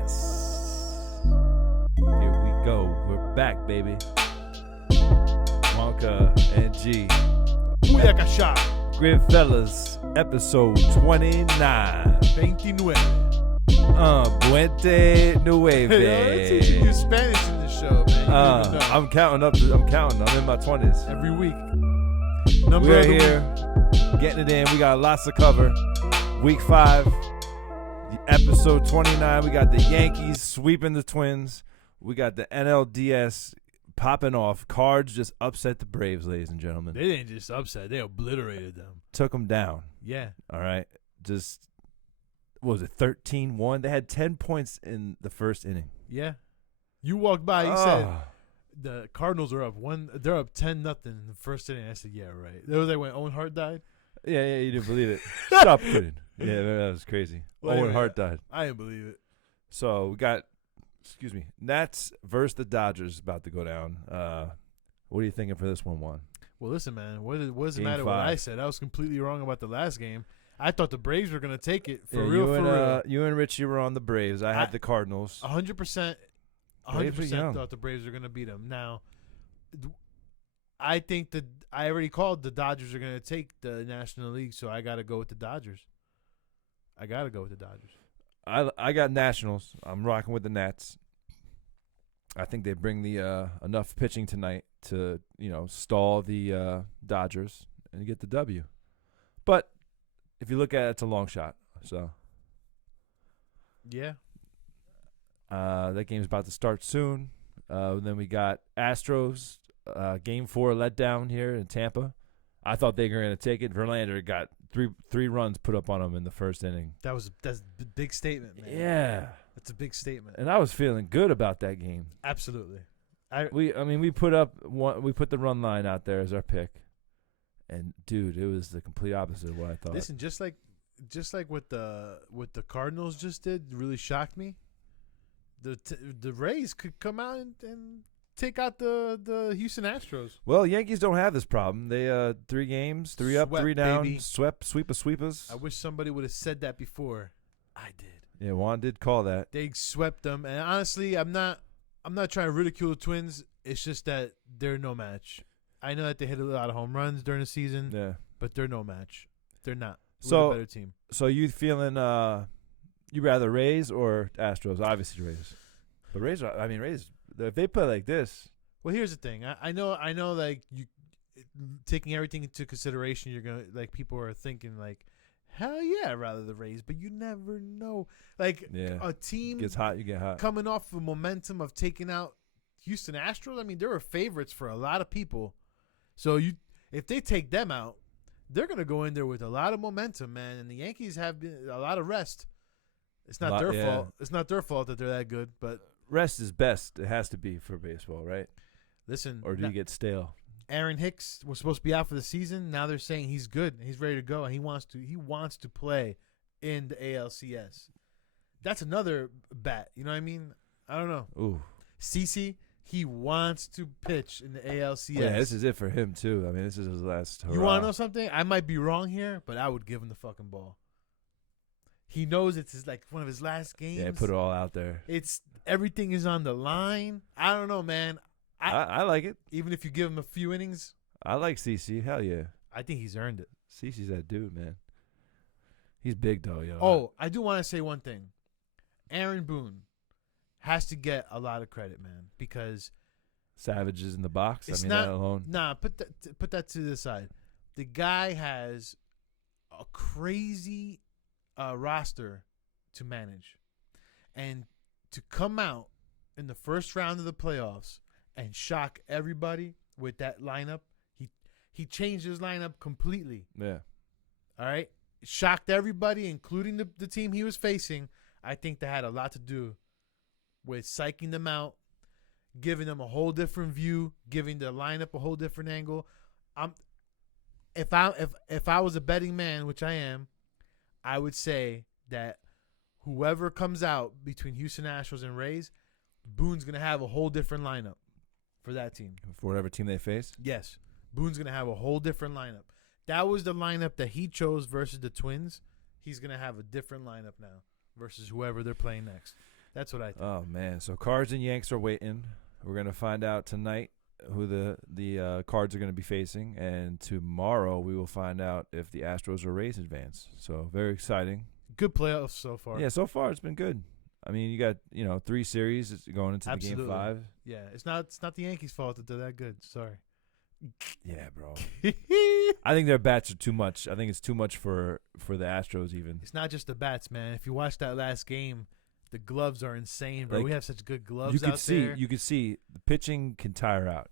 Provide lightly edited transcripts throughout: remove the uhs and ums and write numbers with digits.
Yes. Here we go. We're back, baby. JuanCa and G. Booyaka shot. Grid Fellas, episode 29. 29. Puente Nueve. They're teaching you Spanish in this show, man. You I'm counting. I'm in my 20s. every week. We're here, getting it in. We got lots to cover. Week 5, episode 29. We got the Yankees sweeping the Twins. We got the NLDS popping off. Cards just upset the Braves, ladies and gentlemen. They didn't just upset. They obliterated them. Took them down. Yeah. All right. Just, what was it, 13-1? They had 10 points in the first inning. Yeah. You walked by. You said the Cardinals are up one. They're up 10-0 in the first inning. I said, yeah, right. That was like when Owen Hart died. Yeah, you didn't believe it. Stop kidding. Yeah, that was crazy. Owen Hart died. I didn't believe it. So we got, Nats versus the Dodgers about to go down. What are you thinking for this one, Juan? Well, listen, man. What does it Game matter what 5. I said? I was completely wrong about the last game. I thought the Braves were going to take it for Yeah, real. You and Richie were on the Braves. I had the Cardinals. 100%. Braves are young. Thought the Braves were going to beat them. Now, I think that I already called the Dodgers are going to take the National League, so I got to go with the Dodgers. I I got Nationals. I'm rocking with the Nats. I think they bring the enough pitching tonight to stall the Dodgers and get the W. But if you look at it, it's a long shot. So yeah. That game's about to start soon. Then we got Astros. Game 4 letdown here in Tampa. I thought they were going to take it. Verlander got three runs put up on him in the first inning. That's a big statement, man. Yeah, that's a big statement. and I was feeling good about that game. Absolutely. We put the run line out there as our pick, and dude, it was the complete opposite of what I thought. Listen, just like what the Cardinals just did, really shocked me. The Rays could come out and take out the Houston Astros. Well, Yankees don't have this problem. They 3 games, 3 up, Swept, 3 down, baby. sweepers. I wish somebody would have said that before. I did. Yeah, Juan did call that. They swept them, and honestly, I'm not trying to ridicule the Twins. It's just that they're no match. I know that they hit a lot of home runs during the season, Yeah, but they're no match. They're not. So- We're a better team. So you feeling you rather Rays or Astros? Obviously Rays. But Rays, if they play like this. Well, here's the thing. I know. Like you, taking everything into consideration, you're gonna people are thinking like, hell yeah, rather the Rays. But you never know. Like a team Gets hot, you get hot. coming off the momentum of taking out Houston Astros. I mean, they were favorites for a lot of people. So if they take them out, they're gonna go in there with a lot of momentum, man. And the Yankees have a lot of rest. It's not their fault. It's not their fault that they're that good, but. Rest is best. It has to be for baseball, right? Listen. Or do you get stale? Aaron Hicks was supposed to be out for the season. Now they're saying he's good. He's ready to go, and he wants to play in the ALCS. That's another bat. You know what I mean? I don't know. Ooh. CeCe, he wants to pitch in the ALCS. Yeah, this is it for him too. I mean, this is his last hurrah. You want to know something? I might be wrong here, but I would give him the fucking ball. He knows it's one of his last games. Yeah, put it all out there. Everything is on the line. I don't know, man. I like it. Even if you give him a few innings, I like CeCe. Hell yeah. I think he's earned it. CeCe's that dude, man. He's big though, yo. Oh, I do want to say one thing. Aaron Boone has to get a lot of credit, man, because Savage is in the box. it's that alone. Nah, put that to the side. The guy has a crazy roster to manage, and to come out in the first round of the playoffs and shock everybody with that lineup, he changed his lineup completely. Yeah. All right, shocked everybody, including the team he was facing. I think that had a lot to do with psyching them out, giving them a whole different view, giving the lineup a whole different angle. If I was a betting man, which I am, I would say that whoever comes out between Houston Astros and Rays, Boone's going to have a whole different lineup for that team. For whatever team they face? Yes. Boone's going to have a whole different lineup. That was the lineup that he chose versus the Twins. He's going to have a different lineup now versus whoever they're playing next. That's what I think. Oh man, so Cards and Yanks are waiting. We're gonna find out tonight who the Cards are gonna be facing, and tomorrow we will find out if the Astros or Rays advance. So very exciting. Good playoffs so far. Yeah, so far it's been good. I mean, you got 3 series going into the game 5. Yeah, it's not the Yankees' fault that they're that good. Sorry. Yeah, bro. I think their bats are too much. I think it's too much for the Astros even. It's not just the bats, man. If you watch that last game, the gloves are insane, bro. Like, we have such good gloves you could out see, there. You could see the pitching can tire out.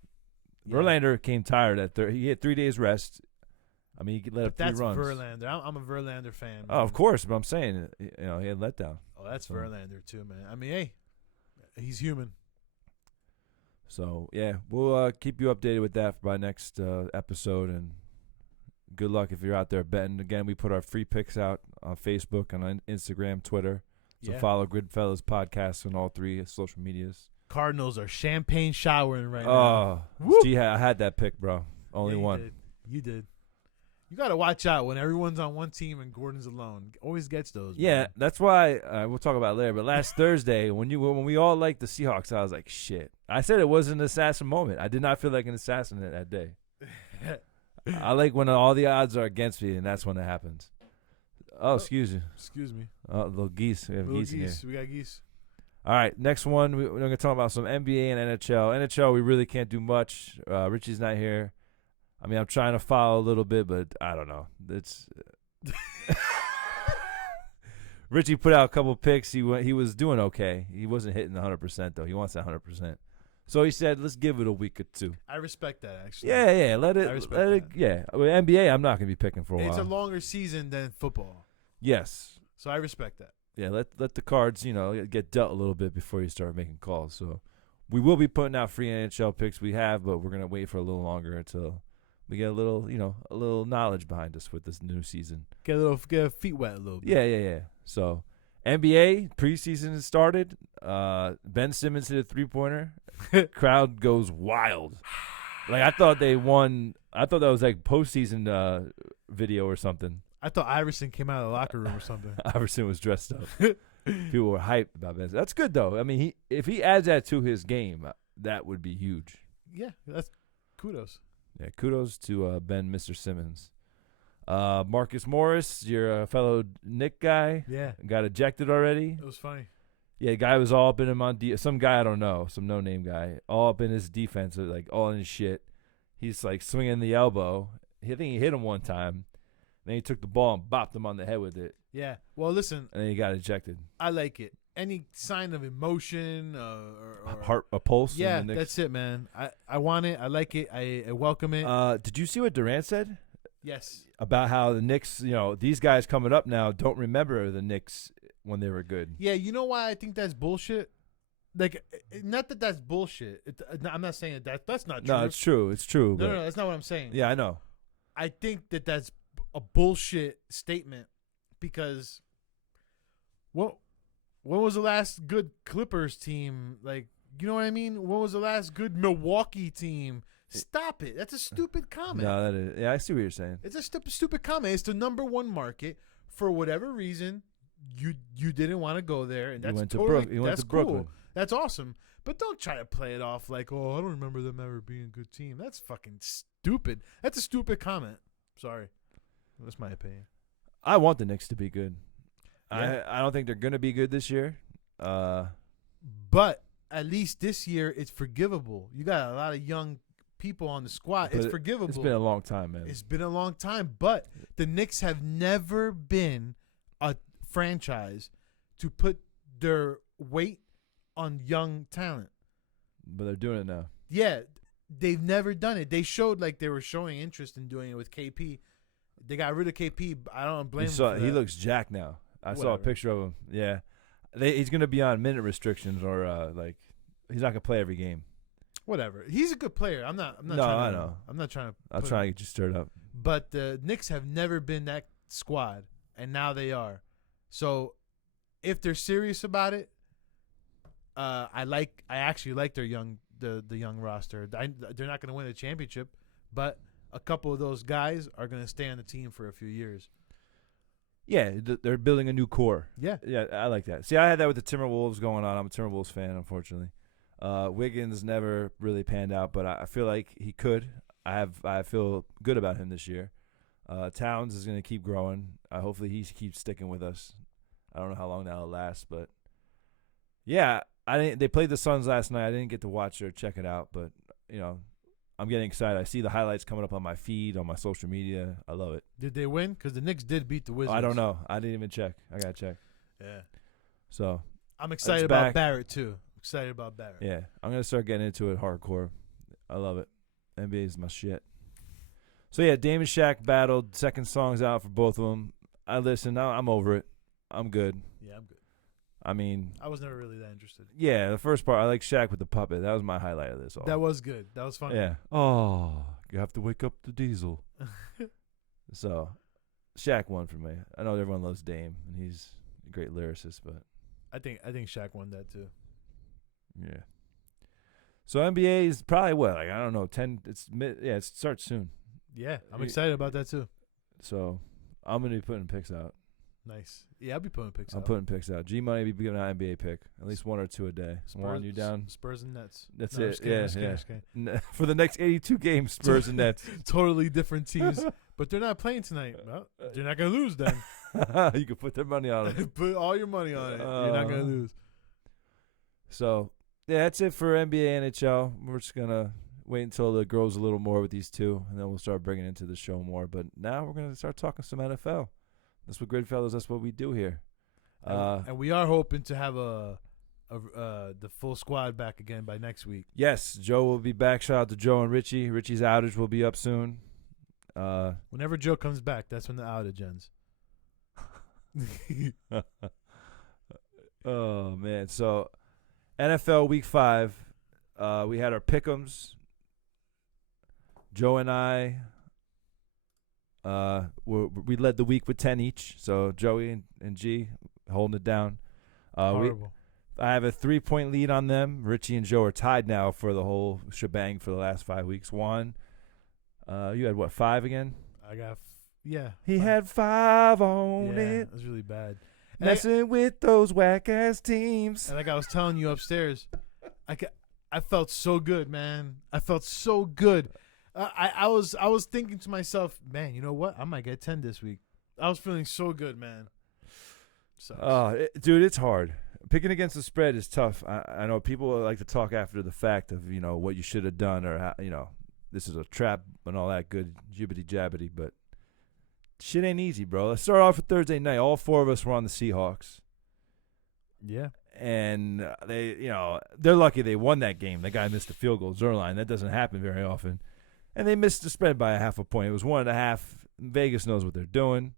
Yeah. Verlander came tired he had 3 days rest. I mean, he could let up 3 runs. That's Verlander. I'm a Verlander fan. Oh, of course, but I'm saying, he had letdown. Oh, that's Verlander too, man. I mean, hey, he's human. So, yeah, we'll keep you updated with that by next episode, and good luck if you're out there betting. Again, we put our free picks out on Facebook and on Instagram, Twitter. So follow Goodfellas Podcast on all 3 social medias. Cardinals are champagne showering right now. Oh, gee, I had that pick, bro. Only one. You did. You got to watch out when everyone's on one team and Gordon's alone. Always gets those. Yeah, man. that's why we'll talk about it later. But last Thursday, when we all liked the Seahawks, I was like, shit. I said it was an assassin moment. I did not feel like an assassin that day. I like when all the odds are against me, and that's when it happens. Oh, excuse you. Excuse me. Little geese. We have geese in here. We got geese. All right, next one. We're going to talk about some NBA and NHL. NHL, we really can't do much. Richie's not here. I mean, I'm trying to follow a little bit, but I don't know. It's Richie put out a couple picks. He was doing okay. He wasn't hitting 100% though. He wants 100%. So he said, "Let's give it a week or 2." I respect that actually. Yeah. Let it. Yeah. With NBA, I'm not gonna be picking for a while. It's a longer season than football. Yes. So I respect that. Yeah. Let the cards, get dealt a little bit before you start making calls. So we will be putting out free NHL picks. We have, but we're gonna wait for a little longer until we get a little knowledge behind us with this new season. Get our feet wet a little bit. Yeah. So NBA preseason has started. Ben Simmons hit a 3-pointer. Crowd goes wild. Like I thought they won. I thought that was like postseason video or something. I thought Iverson came out of the locker room or something. Iverson was dressed up. People were hyped about Ben. That's good though. I mean, if he adds that to his game, that would be huge. Yeah, that's kudos. Yeah, kudos to Ben, Mr. Simmons. Marcus Morris, your fellow Knick guy, got ejected already. It was funny. Yeah, the guy was all up in him on some guy I don't know, some no-name guy, all up in his defense, like all in his shit. He's like swinging the elbow. I think he hit him one time. Then he took the ball and bopped him on the head with it. Yeah. Well, listen. And then he got ejected. I like it. Any sign of emotion or a pulse? Yeah, that's it, man. I want it. I like it. I welcome it. Did you see what Durant said? Yes. About how the Knicks, these guys coming up now don't remember the Knicks when they were good. Yeah, you know why I think that's bullshit? Like, not that that's bullshit. I'm not saying that's not true. No, it's true. It's true. No, that's not what I'm saying. Yeah, I know. I think that's a bullshit statement because when was the last good Clippers team? Like, you know what I mean? When was the last good Milwaukee team? Stop it. That's a stupid comment. No, that is. Yeah, I see what you're saying. It's a stupid comment. It's the number one market. For whatever reason, you didn't want to go there, and that's that's cool. Brooklyn. That's awesome. But don't try to play it off like, oh, I don't remember them ever being a good team. That's fucking stupid. That's a stupid comment. Sorry. That's my opinion. I want the Knicks to be good. Yeah. I don't think they're going to be good this year. But at least this year, it's forgivable. You got a lot of young people on the squad. It's forgivable. It's been a long time, man. It's been a long time. But the Knicks have never been a franchise to put their weight on young talent. But they're doing it now. Yeah, they've never done it. They showed like they were showing interest in doing it with KP. They got rid of KP. I don't blame him for that. He looks jacked now. I saw a picture of him. Yeah. He's going to be on minute restrictions or he's not going to play every game. Whatever. He's a good player. I'm not no, trying to, I know. I'm not trying to. I'm trying to get you stirred up. But the Knicks have never been that squad, and now they are. So if they're serious about it, I actually like their young roster. They're not going to win a championship, but a couple of those guys are going to stay on the team for a few years. Yeah, they're building a new core. Yeah. Yeah, I like that. See, I had that with the Timberwolves going on. I'm a Timberwolves fan, unfortunately. Wiggins never really panned out, but I feel like he could. I feel good about him this year. Towns is going to keep growing. Hopefully he keeps sticking with us. I don't know how long that'll last, but yeah, they played the Suns last night. I didn't get to watch or check it out, but I'm getting excited. I see the highlights coming up on my feed, on my social media. I love it. Did they win? Because the Knicks did beat the Wizards. I don't know. I didn't even check. I got to check. Yeah. So I'm excited about Barrett, too. Excited about Barrett. Yeah. I'm going to start getting into it hardcore. I love it. NBA is my shit. So, yeah, Dame and Shaq battled. Second song's out for both of them. I listened. I'm over it. I'm good. Yeah, I'm good. I mean, I was never really that interested. Yeah, the first part, I like Shaq with the puppet. That was my highlight of this all. That was good. That was funny. Yeah. Oh, you have to wake up the diesel. So, Shaq won for me. I know everyone loves Dame, and he's a great lyricist, but I think Shaq won that too. Yeah. So NBA is probably what? Like, I don't know, 10. It starts soon. Yeah, I'm excited about that too. So, I'm gonna be putting picks out. Nice. Yeah, I'll be putting picks out. I'm putting picks out. G Money be giving out NBA pick. At least 1 or 2 a day. Juan, you down? Spurs and Nets. That's No, it. I'm just kidding. For the next 82 games, Spurs and Nets. Totally different teams, but they're not playing tonight. Well, they're not gonna lose then. You can put their money on it. Put all your money on it. You're not gonna lose. So, yeah, that's it for NBA, NHL. We're just gonna wait until it grows a little more with these two, and then we'll start bringing it into the show more. But now we're gonna start talking some NFL. That's what Goodfellas. That's what we do here. And we are hoping to have the full squad back again by next week. Yes, Joe will be back. Shout out to Joe and Richie. Richie's outage will be up soon. Whenever Joe comes back, that's when the outage ends. Oh man! So NFL Week 5, we had our pick'ems. Joe and I. We led the week with 10 each. So Joey and G holding it down. Horrible. I have a 3-point lead on them. Richie and Joe are tied now for the whole shebang for the last 5 weeks. Juan, you had what, 5 again? I got yeah. He had 5 on yeah, it. It was really bad. Messing with those whack ass teams. And like I was telling you upstairs, I felt so good, man. I felt so good. I was thinking to myself, man, you know what? I might get 10 this week. I was feeling so good, man. Dude, it's hard. Picking against the spread is tough. I know people like to talk after the fact of, what you should have done or, how, this is a trap and all that good jibbity jabbity, but shit ain't easy, bro. Let's start off with Thursday night. All 4 of us were on the Seahawks. Yeah. And they, they're lucky they won that game. The guy missed a field goal, Zerline. That doesn't happen very often. And they missed the spread by a 0.5 point. It was 1.5. Vegas knows what they're doing.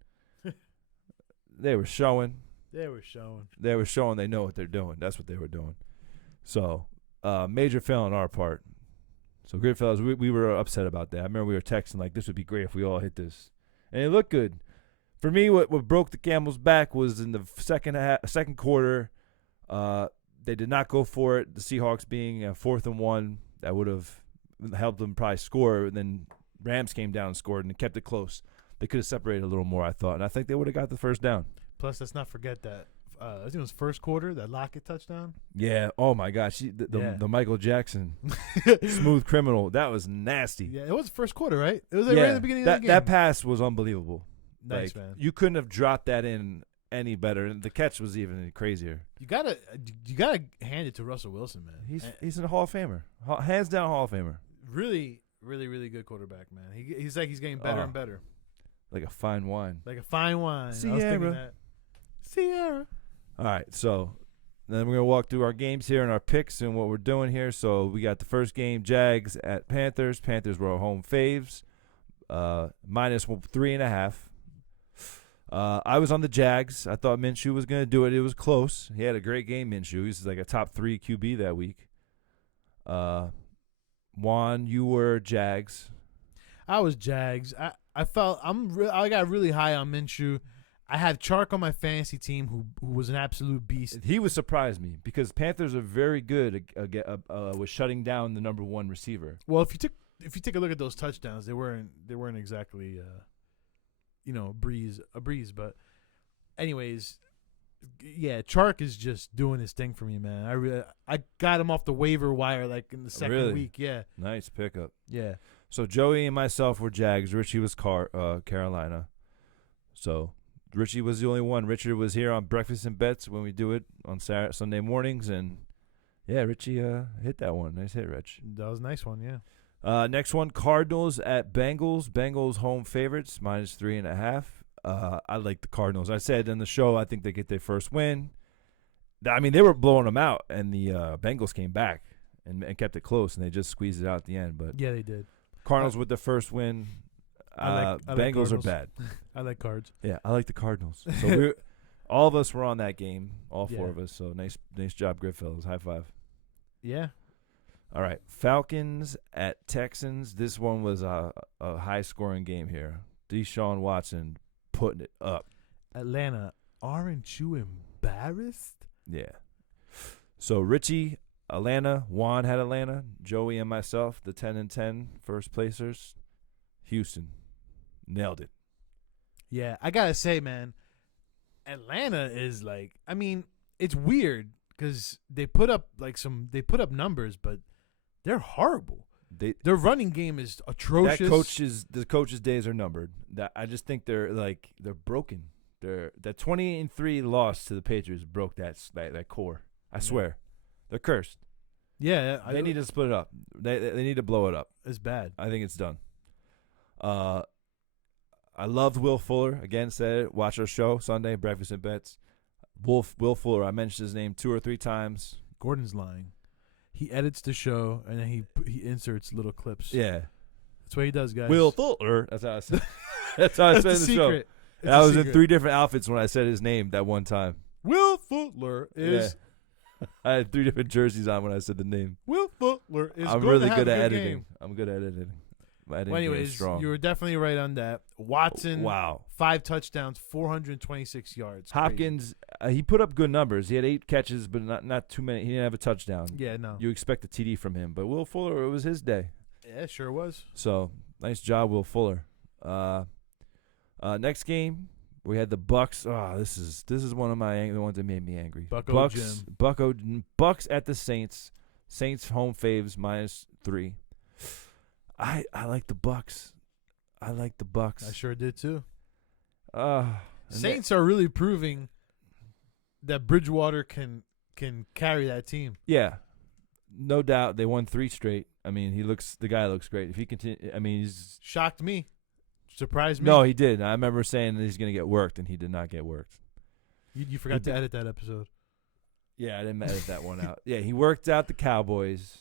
They were showing. They know what they're doing. That's what they were doing. So, major fail on our part. So, great fellas, we were upset about that. I remember we were texting like, this would be great if we all hit this. And it looked good. For me, what broke the camel's back was in the second quarter, they did not go for it. The Seahawks being 4th and 1, that would have helped them probably score. And then Rams came down and scored and kept it close. They could have separated a little more, I thought. And I think they would have got the first down. Plus, let's not forget that I think it was first quarter, that Lockett touchdown. Yeah. Oh, my gosh. The Michael Jackson smooth criminal. That was nasty. Yeah, it was first quarter, right? It was right at the beginning of the game. That pass was unbelievable. Nice, man. You couldn't have dropped that in any better. And the catch was even crazier. You gotta hand it to Russell Wilson, man. He's a Hall of Famer. Hands down Hall of Famer. Really, really, really good quarterback, man. He's getting better and better. Like a fine wine. Sierra. I was thinking that. Sierra. All right, so then we're going to walk through our games here and our picks and what we're doing here. So we got the first game, Jags at Panthers. Panthers were our home faves, minus 3.5. I was on the Jags. I thought Minshew was going to do it. It was close. He had a great game, Minshew. He's like a top 3 QB that week. Juan, you were Jags. I was Jags. I got really high on Minshew. I had Chark on my fantasy team, who was an absolute beast. He would surprise me because Panthers are very good with shutting down the number 1 receiver. Well, if you take a look at those touchdowns, they weren't exactly a breeze. But anyways, yeah, Chark is just doing his thing for me, man. I got him off the waiver wire like in the second week. Yeah, nice pickup. Yeah. So Joey and myself were Jags. Richie was Carolina. So Richie was the only one. Richard was here on Breakfast and Bets when we do it on Sunday mornings, and yeah, Richie hit that one. Nice hit, Rich. That was a nice one. Yeah. Next one, Cardinals at Bengals. Bengals home favorites, -3.5. I like the Cardinals. I said in the show, I think they get their first win. I mean, they were blowing them out, and the Bengals came back and kept it close, and they just squeezed it out at the end. But yeah, they did. Cardinals with the first win. I like Bengals are bad. I like Cards. Yeah, I like the Cardinals. So all of us were on that game, all four Yeah. of us. So nice job, Goodfellas. High five. Yeah. All right, Falcons at Texans. This one was a high-scoring game here. Deshaun Watson putting it up. Atlanta, aren't you embarrassed? Yeah. So Richie, Atlanta. Juan had Atlanta. Joey and myself, the 10-10 first placers. Houston, nailed it. Yeah, I gotta say, man, Atlanta is like, I mean, it's weird because they put up numbers, but they're horrible. Their running game is atrocious. The coach's days are numbered. I just think they're broken. That 20-3 loss to the Patriots broke that core. I swear, they're cursed. Yeah, They need to split it up. They need to blow it up. It's bad. I think it's done. I loved Will Fuller. Again, said it. Watch our show Sunday, Breakfast and Bets. Will Fuller. I mentioned his name 2 or 3 times. Gordon's lying. He edits the show and then he inserts little clips. Yeah, that's what he does, guys. Will Fuller. That's how I said. That's how I said in the show. I was in 3 different outfits when I said his name that one time. Will Fuller is. Yeah. I had 3 different jerseys on when I said the name. Will Fuller is. I'm really good at editing. Game. I'm good at editing. Well, anyways, you were definitely right on that. Watson, wow, 5 touchdowns, 426 yards. Hopkins, he put up good numbers. He had 8 catches, but not too many. He didn't have a touchdown. Yeah, no. You expect a TD from him, but Will Fuller, it was his day. Yeah, it sure was. So nice job, Will Fuller. Next game, we had the Bucks. Oh, this is one of the ones that made me angry. Bucks at the Saints. Saints home faves -3. I like the Bucks. I sure did too. Saints are are really proving that Bridgewater can carry that team. Yeah, no doubt. They won 3 straight. I mean, the guy looks great. If he continue, I mean, he's shocked me, surprised me. No, he did. I remember saying that he's going to get worked, and he did not get worked. You forgot to edit that episode. Yeah, I didn't edit that one out. Yeah, he worked out the Cowboys.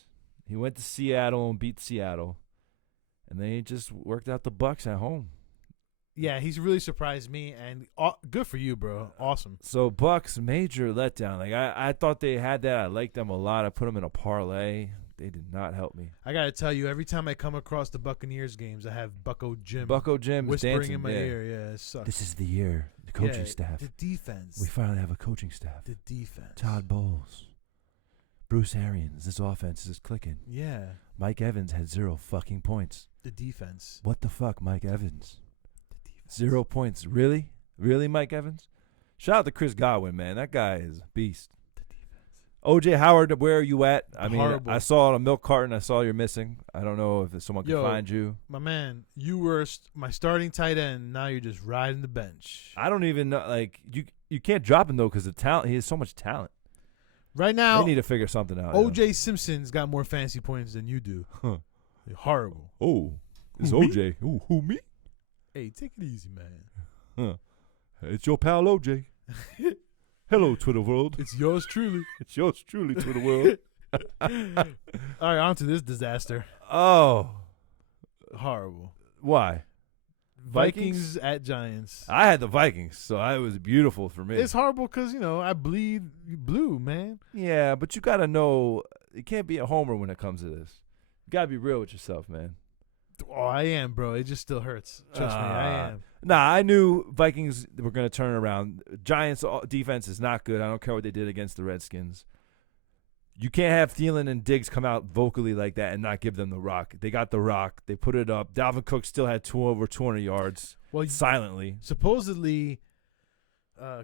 He went to Seattle and beat Seattle. And they just worked out the Bucks at home. Yeah, he's really surprised me, and good for you, bro. Awesome. So Bucks, major letdown. Like I thought they had that. I liked them a lot. I put them in a parlay. They did not help me. I gotta tell you, every time I come across the Buccaneers games, I have Bucko Jim whispering dancing in my ear. Yeah, it sucks. This is the year. The coaching staff. The defense. We finally have a coaching staff. The defense. Todd Bowles. Bruce Arians. This offense is clicking. Yeah. Mike Evans had 0 fucking points. The defense. What the fuck, Mike Evans? The defense. 0 points. Really? Really, Mike Evans? Shout out to Chris Godwin, man. That guy is a beast. The defense. OJ Howard, where are you at? I mean, Horrible. I saw on a milk carton. I saw you're missing. I don't know if someone can find you. My man, you were my starting tight end. Now you're just riding the bench. I don't even know. Like, you can't drop him, though, because the talent. He has so much talent. Right now, they need to figure something out. OJ Simpson's got more fantasy points than you do. Huh. Horrible. Oh, it's OJ. Ooh, who, me? Hey, take it easy, man. Huh. It's your pal OJ. Hello, Twitter world. It's yours truly. It's yours truly, Twitter world. All right, on to this disaster. Oh. Horrible. Why? Vikings at Giants. I had the Vikings, so it was beautiful for me. It's horrible because, I bleed blue, man. Yeah, but you got to know, you can't be a homer when it comes to this. You got to be real with yourself, man. Oh, I am, bro. It just still hurts. Trust me, I am. Nah, I knew Vikings were going to turn around. Giants' defense is not good. I don't care what they did against the Redskins. You can't have Thielen and Diggs come out vocally like that and not give them the rock. They got the rock. They put it up. Dalvin Cook still had over 200 yards silently. Supposedly,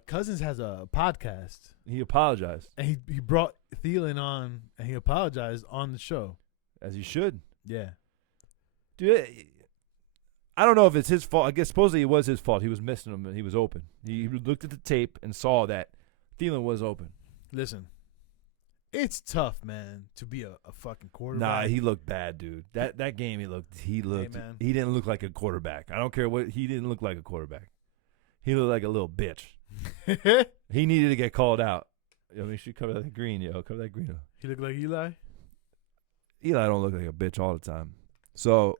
Cousins has a podcast. He apologized, And he brought Thielen on, and he apologized on the show. as he should. Yeah. Dude, I don't know if it's his fault. I guess supposedly it was his fault. He was missing him, and he was open. He looked at the tape and saw that Thielen was open. Listen, it's tough, man, to be a fucking quarterback. Nah, he looked bad, dude. That game, he looked. Hey, man. He didn't look like a quarterback. I don't care what. He didn't look like a quarterback. He looked like a little bitch. He needed to get called out. Yo, make sure you cover that green, yo. Cover that green up. He looked like Eli? Eli don't look like a bitch all the time. So,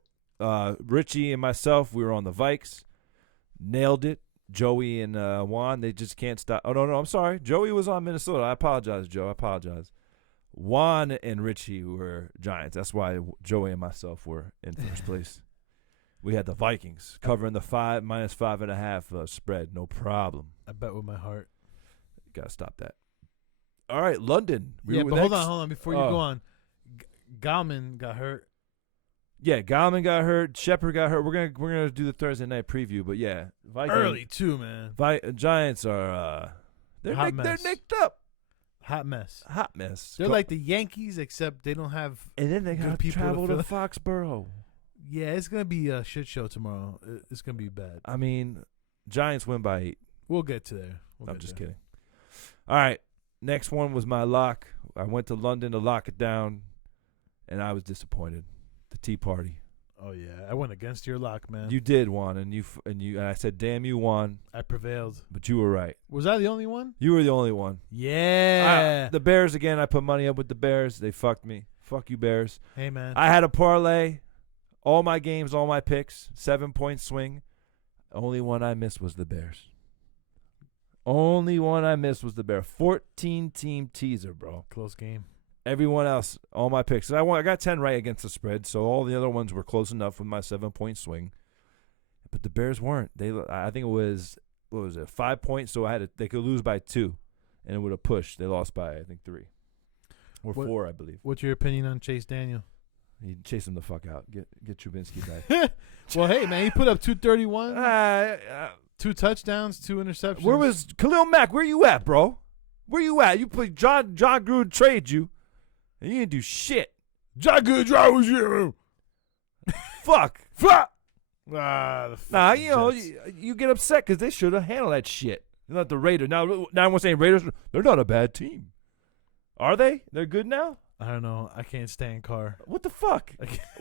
Richie and myself, we were on the Vikes. Nailed it. Joey and Juan, they just can't stop. Oh, no, I'm sorry. Joey was on Minnesota. I apologize, Joe. I apologize. Juan and Richie were Giants. That's why Joey and myself were in first place. We had the Vikings covering the -5.5 spread. No problem. I bet with my heart. Got to stop that. All right, London. But hold on. Before you go on, Gallman got hurt. Yeah, Gallman got hurt. Shepard got hurt. We're gonna do the Thursday night preview, but yeah, Vikings, early too, man. Giants are they're nicked up. Hot mess. They're like the Yankees, except they don't have. And then they got to travel to Foxborough. Yeah, it's gonna be a shit show tomorrow. It's gonna be bad. I mean, Giants win by 8. We'll get to there. I'm just kidding. All right, next one was my lock. I went to London to lock it down, and I was disappointed. The Tea Party. Oh yeah, I went against your lock, man. You did, Juan, and I said, "Damn you, Juan." I prevailed, but you were right. Was I the only one? You were the only one. Yeah. The Bears again. I put money up with the Bears. They fucked me. Fuck you, Bears. Hey man. I had a parlay. All my games, all my picks, 7-point swing. Only one I missed was the Bears. 14-team teaser, bro. Close game. Everyone else, all my picks. I got 10 right against the spread, so all the other ones were close enough with my 7-point swing. But the Bears weren't. I think it was, 5 points, so they could lose by 2, and it would have pushed. They lost by, I think, 3 or 4, I believe. What's your opinion on Chase Daniel? He chased him the fuck out. Get Trubinsky back. Well, hey, man, he put up 231. 2 touchdowns, 2 interceptions. Where was Khalil Mack? Where you at, bro? Where you at? You put John Gruden trade you, and you didn't do shit. John Gruden was you. Fuck. Nah, you get upset because they should have handled that shit. They're not the Raiders. Now I'm saying Raiders, they're not a bad team. Are they? They're good now? I don't know. I can't stand Carr. What the fuck?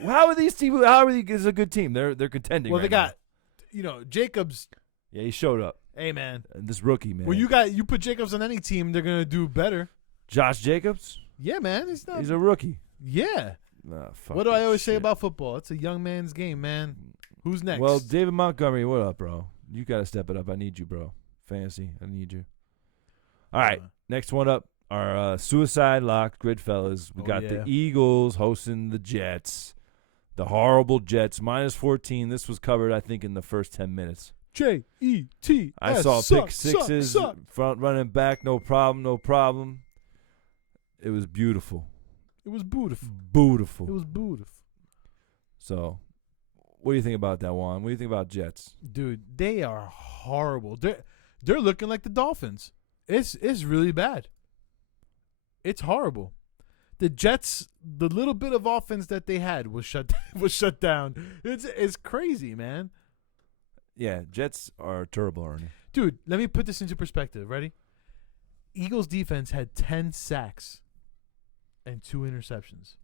How are these teams? How are these a good team? They're contending. Well, right they got, Jacobs. Yeah, he showed up. Hey, man. And this rookie, man. Well, you put Jacobs on any team, they're gonna do better. Josh Jacobs? Yeah, man. He's a rookie. Yeah. Fuck what do I always shit. say about football? It's a young man's game, man. Who's next? Well, David Montgomery, what up, bro? You gotta step it up. I need you, bro. Fantasy, I need you. All right, next one up. Our suicide lock, Gridfellas. We got the Eagles hosting the Jets. The horrible Jets, -14. This was covered, I think, in the first 10 minutes. J-E-T. I saw pick sixes, front running back, no problem. It was beautiful. It was beautiful. Beautiful. It was beautiful. So, what do you think about that, Juan? What do you think about Jets? Dude, they are horrible. They're looking like the Dolphins. It's really bad. It's horrible. The Jets, the little bit of offense that they had was shut down. It's crazy, man. Yeah, Jets are terrible, Ernie. Dude, let me put this into perspective. Ready? Eagles defense had 10 sacks and 2 interceptions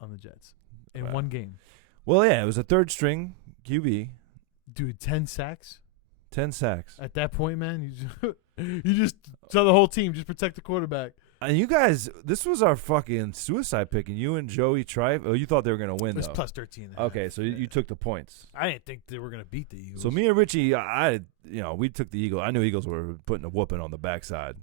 on the Jets in one game. Well, yeah, it was a third string QB. Dude, 10 sacks? 10 sacks. At that point, man, you just tell the whole team, just protect the quarterback. And you guys, this was our fucking suicide pick, and you and Joey Tribe. Oh, you thought they were going to win, It was though. plus 13. Okay, so you took the points. I didn't think they were going to beat the Eagles. So me and Richie, we took the Eagles. I knew Eagles were putting a whooping on the backside.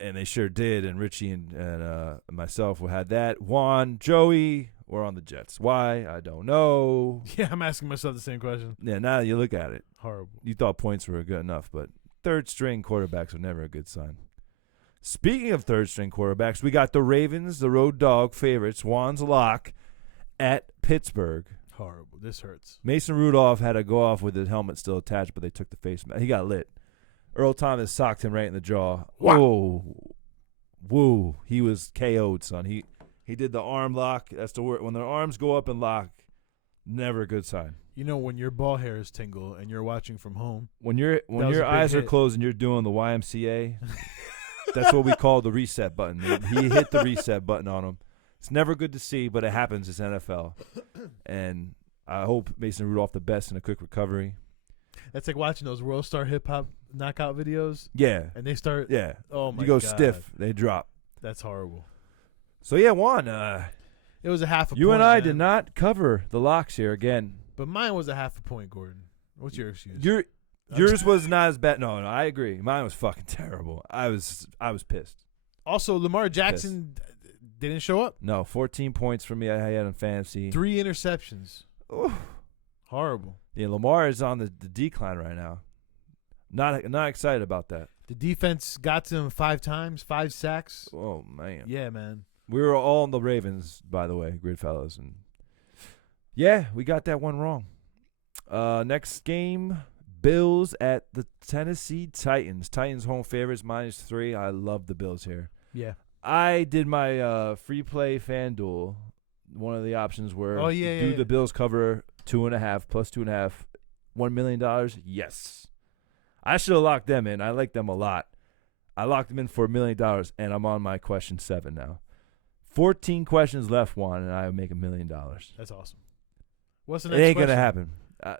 And they sure did. And Richie and myself had that. Juan, Joey were on the Jets. Why? I don't know. Yeah, I'm asking myself the same question. Yeah, now you look at it. Horrible. You thought points were good enough, but third-string quarterbacks are never a good sign. Speaking of third-string quarterbacks, we got the Ravens, the road dog favorites, Juan's lock, at Pittsburgh. Horrible. This hurts. Mason Rudolph had to go off with his helmet still attached, but they took the face mask. He got lit. Earl Thomas socked him right in the jaw. Wow. Whoa. Woo. He was KO'd, son. He did the arm lock. That's the word. When their arms go up and lock, never a good sign. You know, when your ball hairs tingle and you're watching from home. When your eyes are closed and you're doing the YMCA, that's what we call the reset button. He hit the reset button on him. It's never good to see, but it happens. It's NFL. And I hope Mason Rudolph the best in a quick recovery. That's like watching those World Star hip hop knockout videos. Yeah. And they start. Yeah. Oh, my God. You go stiff. They drop. That's horrible. So, yeah, Juan. It was a half a point. You and I man. did not cover the locks here again. But mine was a half a point, Gordon. What's your excuse? Yours was not as bad. No, I agree. Mine was fucking terrible. I was pissed. Also, Lamar Jackson didn't show up. No, 14 points for me. I had on fantasy. 3 interceptions. Oof. Horrible. Yeah, Lamar is on the decline right now. Not excited about that. The defense got to him 5 times, 5 sacks. Oh, man. Yeah, man. We were all on the Ravens, by the way, good fellas. And yeah, we got that one wrong. Next game, Bills at the Tennessee Titans. Titans home favorites -3. I love the Bills here. Yeah. I did my free play FanDuel. One of the options were do the Bills cover 2.5 plus 2.5, $1 million? Yes. I should have locked them in. I like them a lot. I locked them in for $1 million, and I'm on my question 7 now. 14 questions left, Juan, and I make $1 million. That's awesome. What's the next It ain't question? going to happen.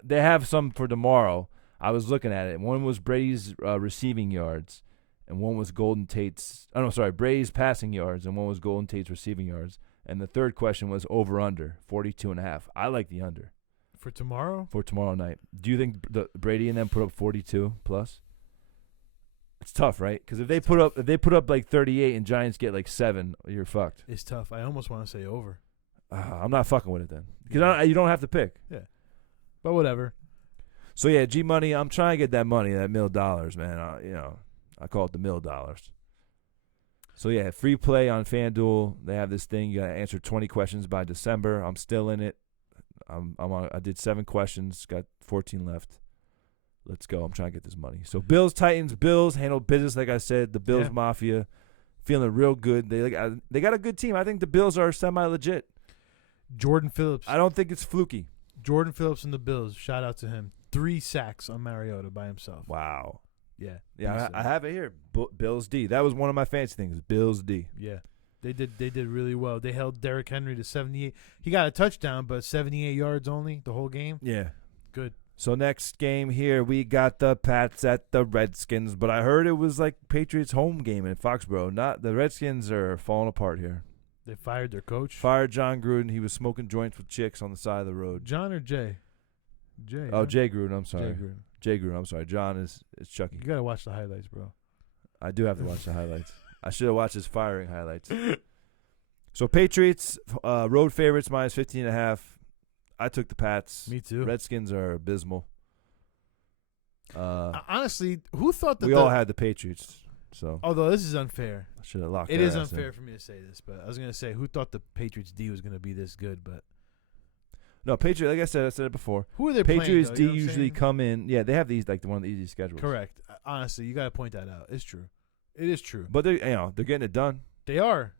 They have some for tomorrow. I was looking at it. One was Brady's receiving yards, and one was Brady's passing yards, and one was Golden Tate's receiving yards. And the third question was over-under, 42.5. I like the under. For tomorrow? For tomorrow night. Do you think Brady and them put up 42 plus? It's tough, right? Because if they put up like 38 and Giants get like 7, you're fucked. It's tough. I almost want to say over. I'm not fucking with it then. Because you don't have to pick. Yeah. But whatever. So, yeah, G-Money, I'm trying to get that money, that $1 million, man. I call it the $1 million. So, yeah, free play on FanDuel. They have this thing. You got to answer 20 questions by December. I'm still in it. I did 7 questions, got 14 left. Let's go. I'm trying to get this money. So, Bills, Titans, Bills handle business, like I said. The Bills Mafia feeling real good. They got a good team. I think the Bills are semi-legit. Jordan Phillips. I don't think it's fluky. Jordan Phillips and the Bills. Shout out to him. 3 sacks on Mariota by himself. Wow. Yeah. Yeah, I have it here. Bills D. That was one of my fancy things. Bills D. Yeah. They did really well. They held Derrick Henry to 78. He got a touchdown, but 78 yards only the whole game. Yeah. Good. So next game here, we got the Pats at the Redskins. But I heard it was like Patriots home game in Foxborough. Not the Redskins are falling apart here. They fired their coach. Fired John Gruden. He was smoking joints with chicks on the side of the road. John or Jay? Jay. Oh, Jay Gruden. I'm sorry. Jay Gruden. Jay Gruden. I'm sorry. John is Chucky. You got to watch the highlights, bro. I do have to watch the highlights. I should have watched his firing highlights. So Patriots, road favorites -15.5. I took the Pats. Me too. Redskins are abysmal. Honestly, who thought that we all had the Patriots? So although this is unfair. I should have locked it that is ass unfair in. for me to say this, but I was going to say, who thought the Patriots D was going to be this good? But no, Patriots, like I said it before. Who are they Patriots playing, though? D usually come in. Yeah, they have these like one of the easy schedules. Correct. Honestly, you got to point that out. It's true. It is true. But they're getting it done. They are.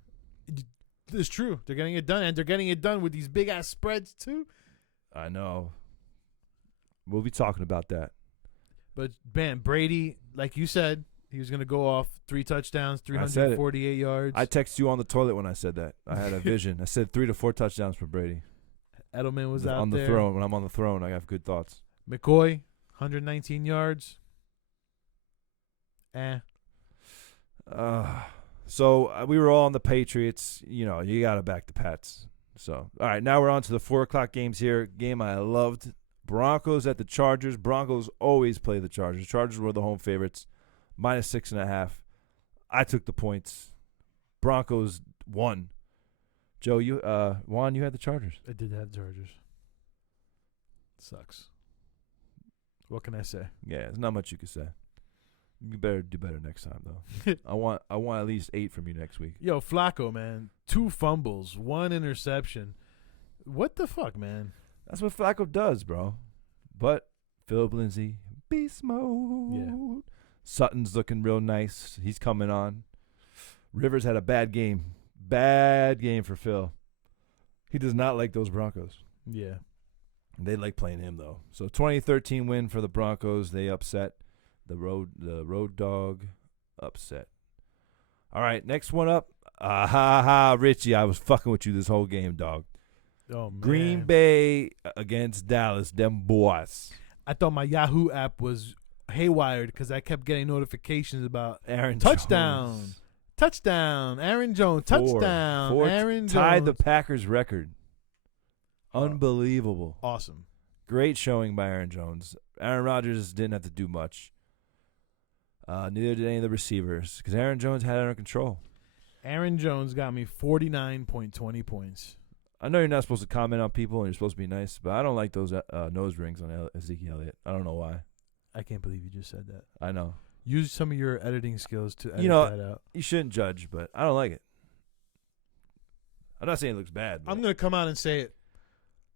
It's true. They're getting it done, and they're getting it done with these big ass spreads too. I know. We'll be talking about that. But man, Brady, like you said, he was going to go off 3 touchdowns, 348 yards. I texted you on the toilet when I said that. I had a vision. I said 3 to 4 touchdowns for Brady. Edelman was out on the there. throne. When I'm on the throne, I have good thoughts. McCoy, 119 yards. So we were all on the Patriots. You got to back the Pats. So, all right, now we're on to the 4 o'clock games here. Game I loved. Broncos at the Chargers. Broncos always play the Chargers. Chargers were the home favorites. -6.5. I took the points. Broncos won. Joe, Juan, you had the Chargers. I did have Chargers. Sucks. What can I say? Yeah, there's not much you can say. You better do better next time, though. I want at least 8 from you next week. Yo, Flacco, man. 2 fumbles, 1 interception. What the fuck, man? That's what Flacco does, bro. But Philip Lindsay, beast mode. Yeah. Sutton's looking real nice. He's coming on. Rivers had a bad game. Bad game for Phil. He does not like those Broncos. Yeah. They like playing him, though. So 2013 win for the Broncos. They upset the road dog upset. All right, next one up. Richie, I was fucking with you this whole game, dog. Oh, man. Green Bay against Dallas, them boys. I thought my Yahoo app was haywired because I kept getting notifications about Aaron touchdown. Jones. Touchdown. Aaron Jones. Touchdown. Four Aaron Jones. tied the Packers record. Unbelievable. Awesome. Great showing by Aaron Jones. Aaron Rodgers didn't have to do much. Neither did any of the receivers because Aaron Jones had it under control. Aaron Jones got me 49.20 points. I know you're not supposed to comment on people and you're supposed to be nice, but I don't like those nose rings on Ezekiel Elliott. I don't know why. I can't believe you just said that. I know. Use some of your editing skills to edit that out. You shouldn't judge, but I don't like it. I'm not saying it looks bad. I'm going to come out and say it.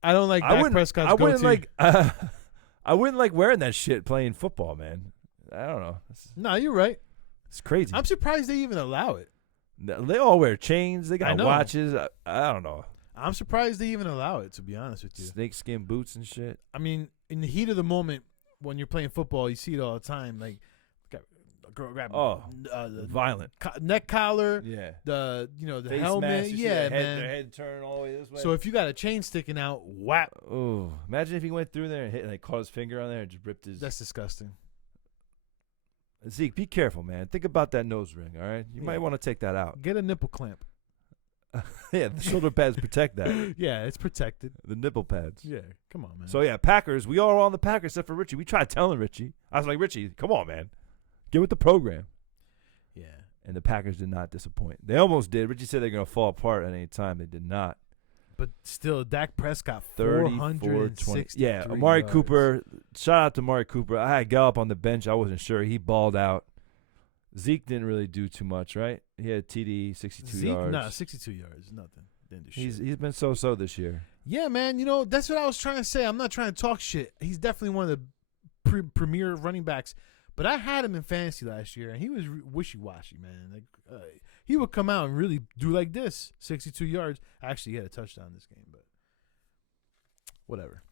I don't like Dak Prescott's goatee. I wouldn't like wearing that shit playing football, man. I don't know. No, you're right. It's crazy. I'm surprised they even allow it. They all wear chains. They got watches. I don't know. I'm surprised they even allow it, to be honest with you. Snakeskin boots and shit. I mean, in the heat of the moment, when you're playing football, you see it all the time. Like, grab violent neck collar. Yeah. The face helmet. mask, Yeah, man. Their head turned all the way this way. So if you got a chain sticking out, whap. Oh, imagine if he went through there and hit, caught his finger on there and just ripped his. That's disgusting. Zeke, be careful, man. Think about that nose ring, all right? You might want to take that out. Get a nipple clamp. Yeah, the shoulder pads protect that. Yeah, it's protected. The nipple pads. Yeah, come on, man. So, yeah, Packers. We all are on the Packers except for Richie. We tried telling Richie. I was like, Richie, come on, man. Get with the program. Yeah. And the Packers did not disappoint. They almost did. Richie said they're going to fall apart at any time. They did not. But still, Dak Prescott, 460. Yeah, Amari Cooper. Shout out to Amari Cooper. I had Gallup on the bench. I wasn't sure. He balled out. Zeke didn't really do too much, right? He had TD, 62 yards. No, 62 yards. Nothing. Didn't do shit. He's been so-so this year. Yeah, man. That's what I was trying to say. I'm not trying to talk shit. He's definitely one of the premier running backs. But I had him in fantasy last year, and he was wishy-washy, man. Like he would come out and really do like this, 62 yards. Actually, he had a touchdown this game, but whatever.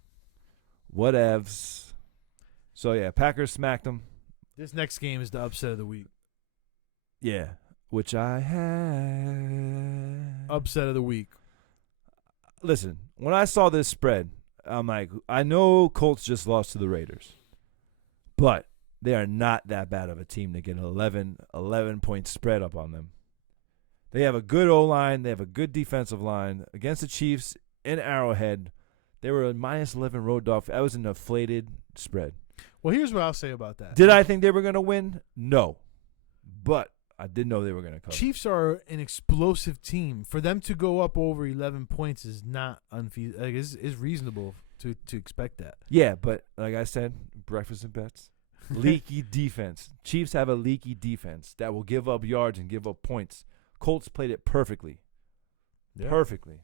Whatevs. So, yeah, Packers smacked them. This next game is the upset of the week. Yeah, which I had. Upset of the week. Listen, when I saw this spread, I'm like, I know Colts just lost to the Raiders, but they are not that bad of a team to get an 11-point spread up on them. They have a good O-line. They have a good defensive line. Against the Chiefs in Arrowhead, they were a -11 road dog. That was an inflated spread. Well, here's what I'll say about that. Did I think they were going to win? No. But I did know they were going to cover. Chiefs are an explosive team. For them to go up over 11 points is not unfeasible. Like, it's reasonable to expect that. Yeah, but like I said, breakfast and bets. Leaky defense. Chiefs have a leaky defense that will give up yards and give up points. Colts played it perfectly. Yeah. Perfectly.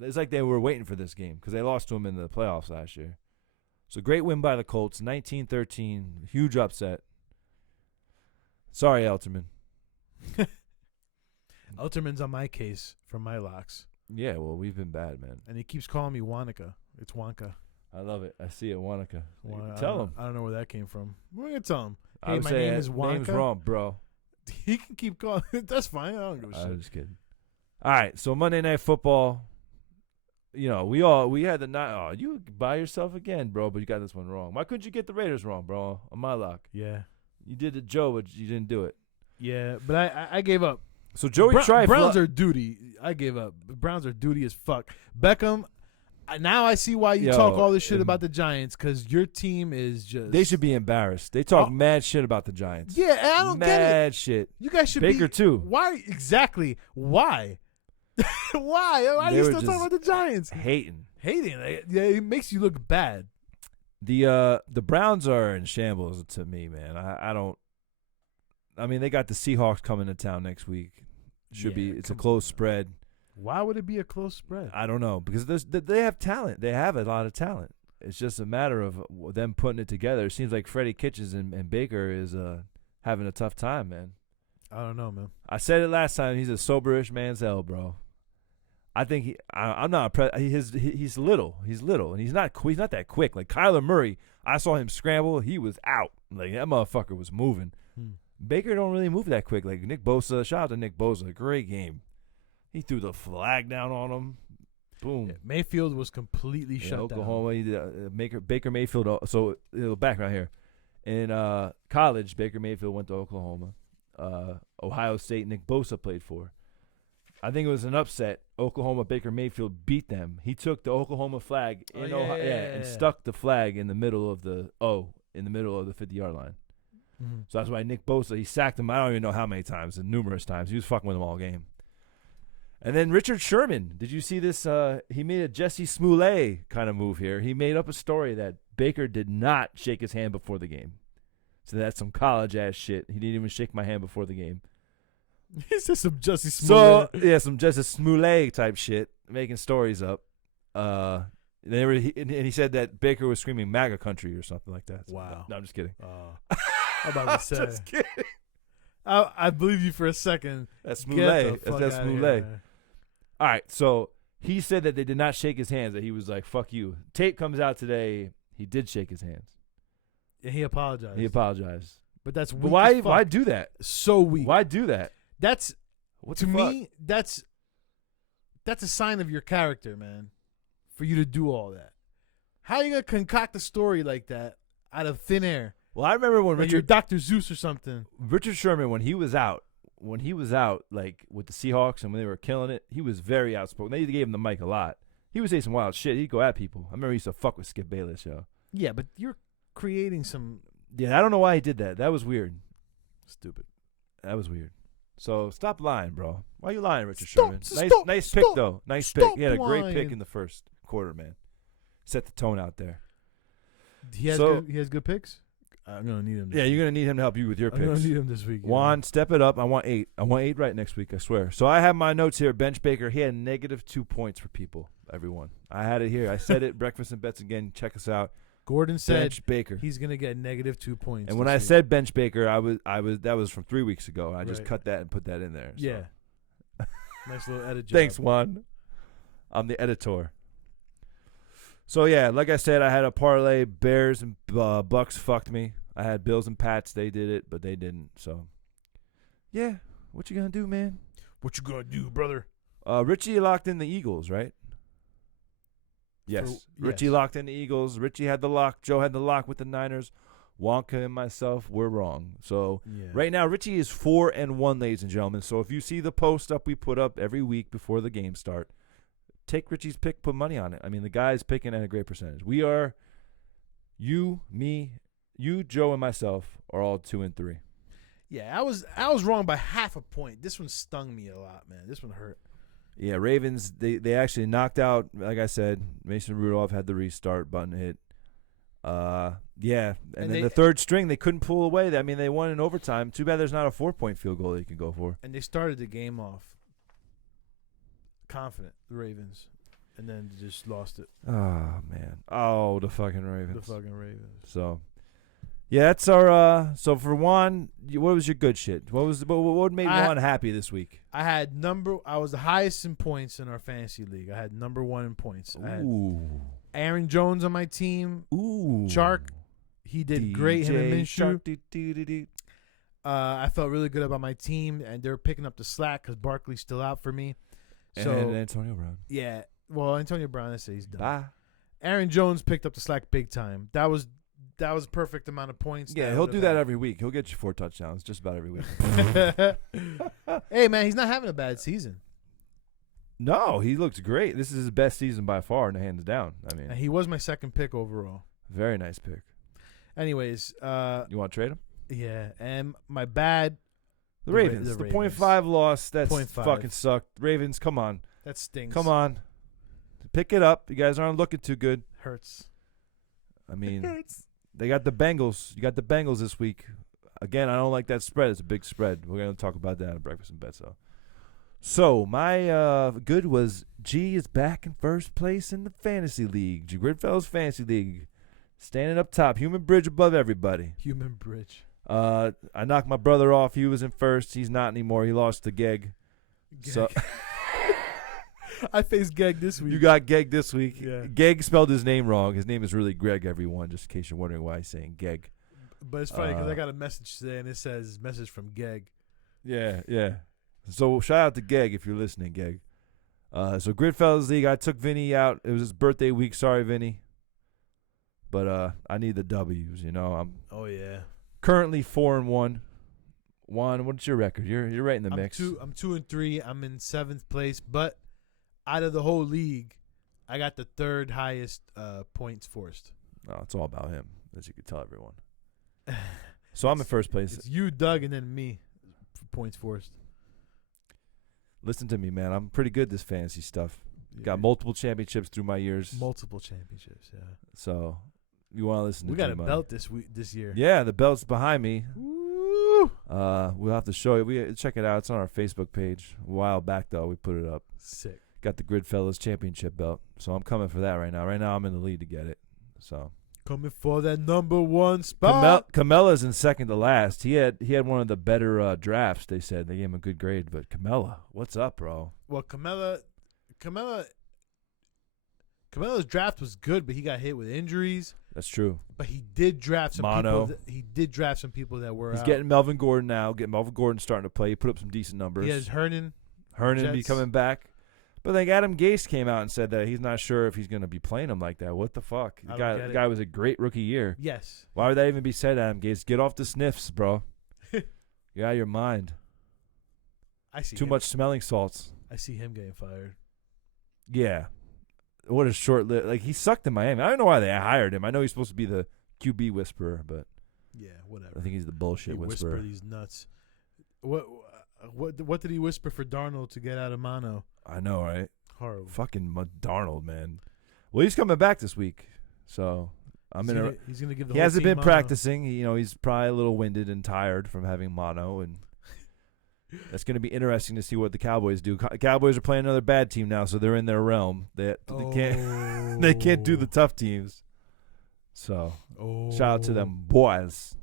It's like they were waiting for this game because they lost to them in the playoffs last year. So great win by the Colts, 19-13, huge upset. Sorry, Elterman. Elterman's on my case for my locks. Yeah, well, we've been bad, man. And he keeps calling me JuanCa. It's JuanCa. I love it. I see it, JuanCa. Tell him. I don't know where that came from. We're going to tell him. Hey, my name is JuanCa. Name's wrong, bro. He can keep calling. That's fine. I don't give a shit. I'm just kidding. All right, so Monday Night Football. We had the night. Oh, you by yourself again, bro. But you got this one wrong. Why couldn't you get the Raiders wrong, bro? On my lock. Yeah. You did it, Joe, but you didn't do it. Yeah, but I gave up. So Joey tried. Browns are duty. I gave up. The Browns are duty as fuck. Beckham. Now I see why you talk all this shit about the Giants, because your team is just. They should be embarrassed. They talk mad shit about the Giants. Yeah, I don't get it. Mad shit. You guys should Baker too. Why exactly? Why? Why? Why are you still talking about the Giants? Hating. Yeah, it makes you look bad. The Browns are in shambles to me, man. I don't. I mean, they got the Seahawks coming to town next week. It's a close spread. Why would it be a close spread? I don't know, because they have talent. They have a lot of talent. It's just a matter of them putting it together. It seems like Freddie Kitchens and Baker having a tough time, man. I don't know, man. I said it last time. He's a soberish manzel, bro. I think I'm not he's little. He's little, and he's not that quick. Like Kyler Murray, I saw him scramble. He was out. Like that motherfucker was moving. Baker don't really move that quick. Like Nick Bosa. Shout out to Nick Bosa. Great game. He threw the flag down on him. Boom. Yeah, Mayfield was completely shut Oklahoma, down. Baker Mayfield. So background here. In college, Baker Mayfield went to Oklahoma. Ohio State, Nick Bosa played for. I think it was an upset. Oklahoma, Baker Mayfield beat them. He took the Oklahoma flag in Ohio, and stuck the flag in the middle of the 50-yard line. Mm-hmm. So that's why Nick Bosa, he sacked him. I don't even know how many times, and numerous times. He was fucking with him all game. And then Richard Sherman, did you see this? He made a Jesse Smollett kind of move here. He made up a story that Baker did not shake his hand before the game. So that's some college-ass shit. He didn't even shake my hand before the game. He said some Jesse Smollett. So, yeah, some Jesse Smollett type shit, making stories up. And he said that Baker was screaming MAGA country or something like that. Wow. No, I'm just kidding. I'm about to say. Just kidding. I believe you for a second. That's Smollett. That's Smollett. Here, all right, so he said that they did not shake his hands, that he was like, fuck you. Tape comes out today. He did shake his hands. And he apologized. But that's weak. But why do that? So weak. Why do that? That's what to me, that's a sign of your character, man. For you to do all that. How are you gonna concoct a story like that out of thin air? Well, I remember when you're Dr. Zeus or something. Richard Sherman, when he was out, like with the Seahawks and when they were killing it, he was very outspoken. They gave him the mic a lot. He would say some wild shit. He'd go at people. I remember he used to fuck with Skip Bayless, yo. Yeah, but you're creating some. Yeah, I don't know why he did that. That was weird. Stupid. That was weird. So stop lying, bro. Why are you lying, Richard Sherman? Nice pick, though. Nice pick. He had a great pick in the first quarter, man. Set the tone out there. He has good picks? I'm going to need him. Yeah, you're going to need him to help you with your picks. I'm going to need him this week. Juan, step it up. I want 8. I want 8 right next week, I swear. So I have my notes here. Bench Baker, he had -2 points for people, everyone. I had it here. I said it. Breakfast and Bets again. Check us out. Gordon said Bench Baker. He's going to get -2 points. And when I said Bench Baker, I was that was from 3 weeks ago. I just cut that and put that in there. So. Yeah. Nice little edit job. Thanks, Juan. I'm the editor. So, yeah, like I said, I had a parlay. Bears and Bucks fucked me. I had Bills and Pats. They did it, but they didn't. So, yeah. What you going to do, man? What you going to do, brother? Richie locked in the Eagles, right? Yes. Richie locked in the Eagles. Richie had the lock. Joe had the lock with the Niners. JuanCa and myself were wrong. So, right now, Richie is 4-1, ladies and gentlemen. So, if you see the post up we put up every week before the game start, take Richie's pick, put money on it. I mean, the guy's picking at a great percentage. We are, you, Joe, and myself are all 2 and 3. Yeah, I was wrong by half a point. This one stung me a lot, man. This one hurt. Yeah, Ravens, they actually knocked out, like I said, Mason Rudolph had the restart button hit. Yeah, and then the third string, they couldn't pull away. I mean, they won in overtime. Too bad there's not a 4-point field goal that you can go for. And they started the game off confident, the Ravens, and then just lost it. Oh, man. Oh, the fucking Ravens. So, yeah, that's our so for Juan, what was your good shit? What made Juan happy this week? I was the highest in points in our fantasy league. I had number 1 in points. I had Aaron Jones on my team. Ooh. Chark, he did great. Him and Minshew. I felt really good about my team, and they're picking up the slack because Barkley's still out for me. So, and Antonio Brown. Yeah. Well, Antonio Brown, I say he's done. Bye. Aaron Jones picked up the slack big time. That was a perfect amount of points. Yeah, he'll do that every week. He'll get you 4 touchdowns just about every week. Hey, man, he's not having a bad season. No, he looks great. This is his best season by far, and hands down. I mean, and he was my second pick overall. Very nice pick. Anyways, you want to trade him? Yeah, and my bad. The Ravens. The Ravens. 0.5 loss. That's 0.5. fucking sucked. Ravens, come on. That stinks. Come on. Pick it up. You guys aren't looking too good. Hurts. I mean, they got the Bengals. You got the Bengals this week. Again, I don't like that spread. It's a big spread. We're going to talk about that at Breakfast and Bets. So my good was G is back in first place in the fantasy league. G Gridfellow's fantasy league. Standing up top. Human bridge above everybody. Human bridge. I knocked my brother off. He was in first. He's not anymore. He lost to Geg. So I faced Geg this week. you got Geg this week. Yeah. Geg spelled his name wrong. His name is really Greg, everyone, just in case you're wondering why he's saying Geg. But it's funny because I got a message today, and it says, message from Geg. Yeah, yeah. So shout out to Geg if you're listening, Geg. So Gridfellas League, I took Vinny out. It was his birthday week. Sorry, Vinny. But I need the W's, you know. I'm currently 4-1. Juan, what's your record? You're right in the mix. I'm 2-3. I'm in 7th place, but out of the whole league, I got the 3rd highest points forced. Oh, it's all about him, as you can tell everyone. So I'm in first place. It's you, Doug, and then me for points forced. Listen to me, man. I'm pretty good at this fantasy stuff. Yeah. Got multiple championships through my years. Multiple championships, yeah. So you want to listen to We got a G-Money. belt this year. Yeah, the belt's behind me. Woo! We'll have to show it. Check it out. It's on our Facebook page. A while back, though, we put it up. Sick. Got the Gridfellas Championship belt. So I'm coming for that right now. Right now, I'm in the lead to get it. So Coming for that number 1 spot. Camella's in second to last. He had one of the better drafts, they said. They gave him a good grade. But Camella, what's up, bro? Well, Camella's draft was good, but he got hit with injuries. That's true. But he did draft some Mono. people. He did draft some people that were He's out. getting Melvin Gordon now. Melvin Gordon starting to play. He put up some decent numbers. He has Hernan be Jets. coming back. But like Adam Gase came out and said that he's not sure if he's going to be playing him like that. What the fuck? The guy was a great rookie year. Yes. Why would that even be said, Adam Gase? Get off the sniffs, bro. You're out of your mind. I see Too much smelling salts. I see him getting fired. Yeah. What a short lived. Like, he sucked in Miami. I don't know why they hired him. I know he's supposed to be the QB whisperer, but yeah, whatever. I think he's the bullshit whisperer. Whisper these nuts. What did he whisper for Darnold to get out of mono? I know, right? Horrible. Fucking Darnold, man. Well, he's coming back this week, so he's gonna give the he whole hasn't team been mono. practicing. He's probably a little winded and tired from having mono, and it's going to be interesting to see what the Cowboys do. Cowboys are playing another bad team now, so they're in their realm. They can't they can't do the tough teams. So shout out to them boys.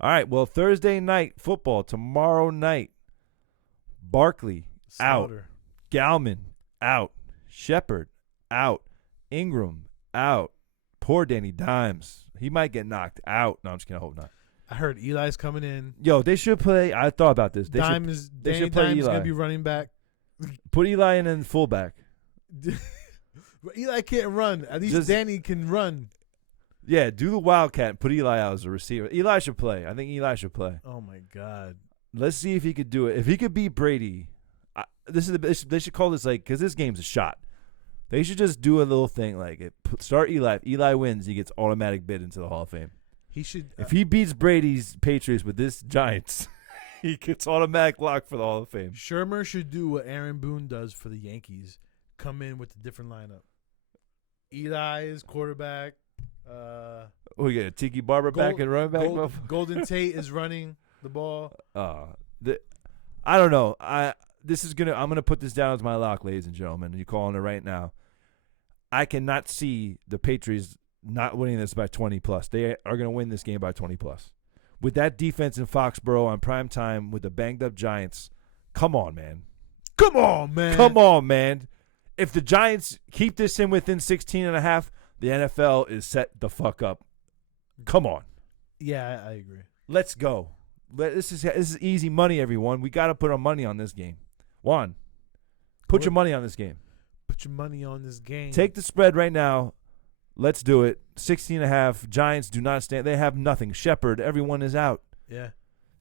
All right, well, Thursday night football tomorrow night. Barkley out, Gallman out, Shepard out, Ingram out. Poor Danny Dimes. He might get knocked out. No, I'm just kidding. I hope not. I heard Eli's coming in. Yo, they should play. I thought about this. Danny should play Dimes Eli. gonna be running back. Put Eli in fullback. But Eli can't run. At least Danny can run. Yeah, do the Wildcat and put Eli out as a receiver. Eli should play. I think Eli should play. Oh my God. Let's see if he could do it. If he could beat Brady, they should call this because this game's a shot. They should just do a little thing start Eli. If Eli wins, he gets automatic bid into the Hall of Fame. He should. If he beats Brady's Patriots with this Giants, he gets automatic lock for the Hall of Fame. Shermer should do what Aaron Boone does for the Yankees. Come in with a different lineup. Eli is quarterback. We got Tiki Barber back and running back. Golden Tate is running the ball. I don't know. I'm gonna put this down as my lock, ladies and gentlemen. You calling it right now? I cannot see the Patriots not winning this by 20 plus. They are gonna win this game by 20 plus. With that defense in Foxborough on prime time with the banged up Giants, come on, man. Come on, man. Come on, man. If the Giants keep this in within 16.5, the NFL is set the fuck up. Come on. Yeah, I agree. Let's go. This is easy money, everyone. We got to put our money on this game. Juan, put your money on this game. Put your money on this game. Take the spread right now. Let's do it. 16.5. Giants do not stand. They have nothing. Shepard, everyone is out. Yeah.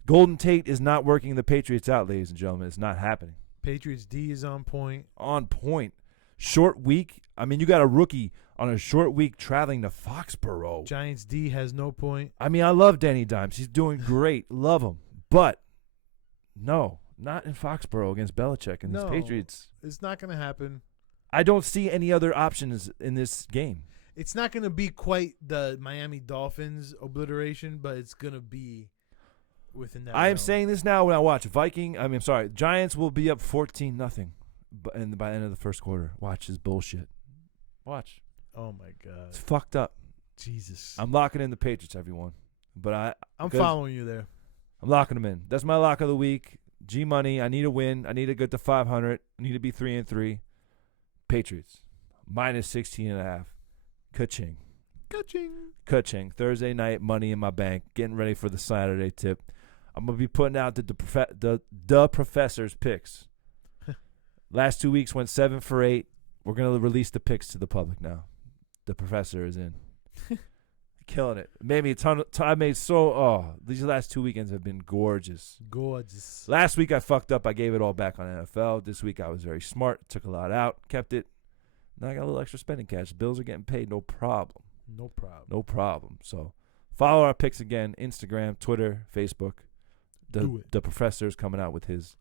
Golden Tate is not working the Patriots out, ladies and gentlemen. It's not happening. Patriots D is on point. On point. Short week. I mean, you got a rookie on a short week traveling to Foxborough. Giants D has no point. I mean, I love Danny Dimes. He's doing great. Love him. But, no, not in Foxborough against Belichick and his Patriots. It's not going to happen. I don't see any other options in this game. It's not going to be quite the Miami Dolphins obliteration, but it's going to be within that. I am saying this now when I watch Giants will be up 14-0 by the end of the first quarter. Watch this bullshit. Watch. Oh, my God. It's fucked up. Jesus. I'm locking in the Patriots, everyone. But I'm 'cause following you there. I'm locking them in. That's my lock of the week. G Money. I need a win. I need to get to 500. I need to be 3-3. Patriots minus 16.5. Ka-ching. Ka-ching. Thursday night, money in my bank. Getting ready for the Saturday tip. I'm gonna be putting out the professor's picks. Last 2 weeks went 7 for 8. We're gonna release the picks to the public now. The professor is in. Killing it. Made me a ton. I made these last 2 weekends have been gorgeous. Gorgeous. Last week I fucked up. I gave it all back on NFL. This week I was very smart. Took a lot out. Kept it. Now I got a little extra spending cash. Bills are getting paid. No problem. No problem. So follow our picks again. Instagram, Twitter, Facebook. The professor's coming out with his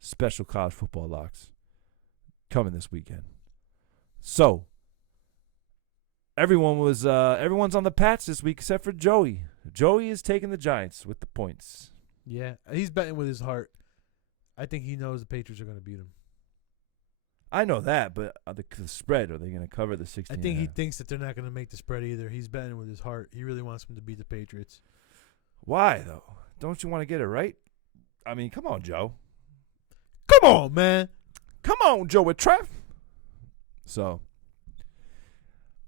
special college football locks coming this weekend. So everyone's on the Pats this week except for Joey. Joey is taking the Giants with the points. Yeah, he's betting with his heart. I think he knows the Patriots are going to beat him. I know that, but the spread, are they going to cover the 16? I think he thinks that they're not going to make the spread either. He's betting with his heart. He really wants them to beat the Patriots. Why, though? Don't you want to get it right? I mean, come on, Joe. Come on, man. Come on, Joe with Trev. So,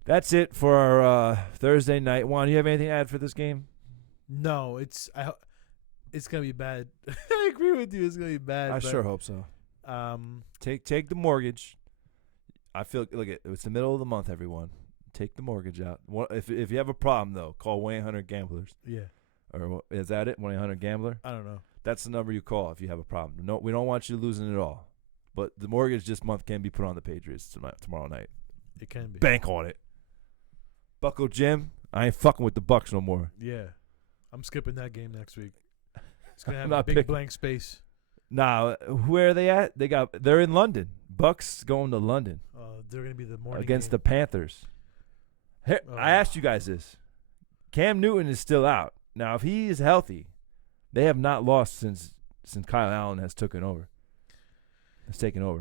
that's it for our Thursday night. Juan, you have anything to add for this game? No, it's going to be bad. I agree with you. It's going to be bad. I sure hope so. Take the mortgage. I feel it's the middle of the month, everyone. Take the mortgage out. If you have a problem though, call 1-800-GAMBLERS. Yeah. Or is that it? 1-800-GAMBLER? I don't know. That's the number you call if you have a problem. No, we don't want you losing it all. But the mortgage this month can be put on the Patriots tomorrow night. It can be. Bank on it. Bucko Jim, I ain't fucking with the Bucks no more. Yeah. I'm skipping that game next week. It's going to have not a big picking. blank space. Nah, where are they at? They're in London. Bucks going to London. They're going to be the morning against game. the Panthers. Hey, I asked you guys this. Cam Newton is still out. Now, if he is healthy, they have not lost since Kyle Allen has taken over.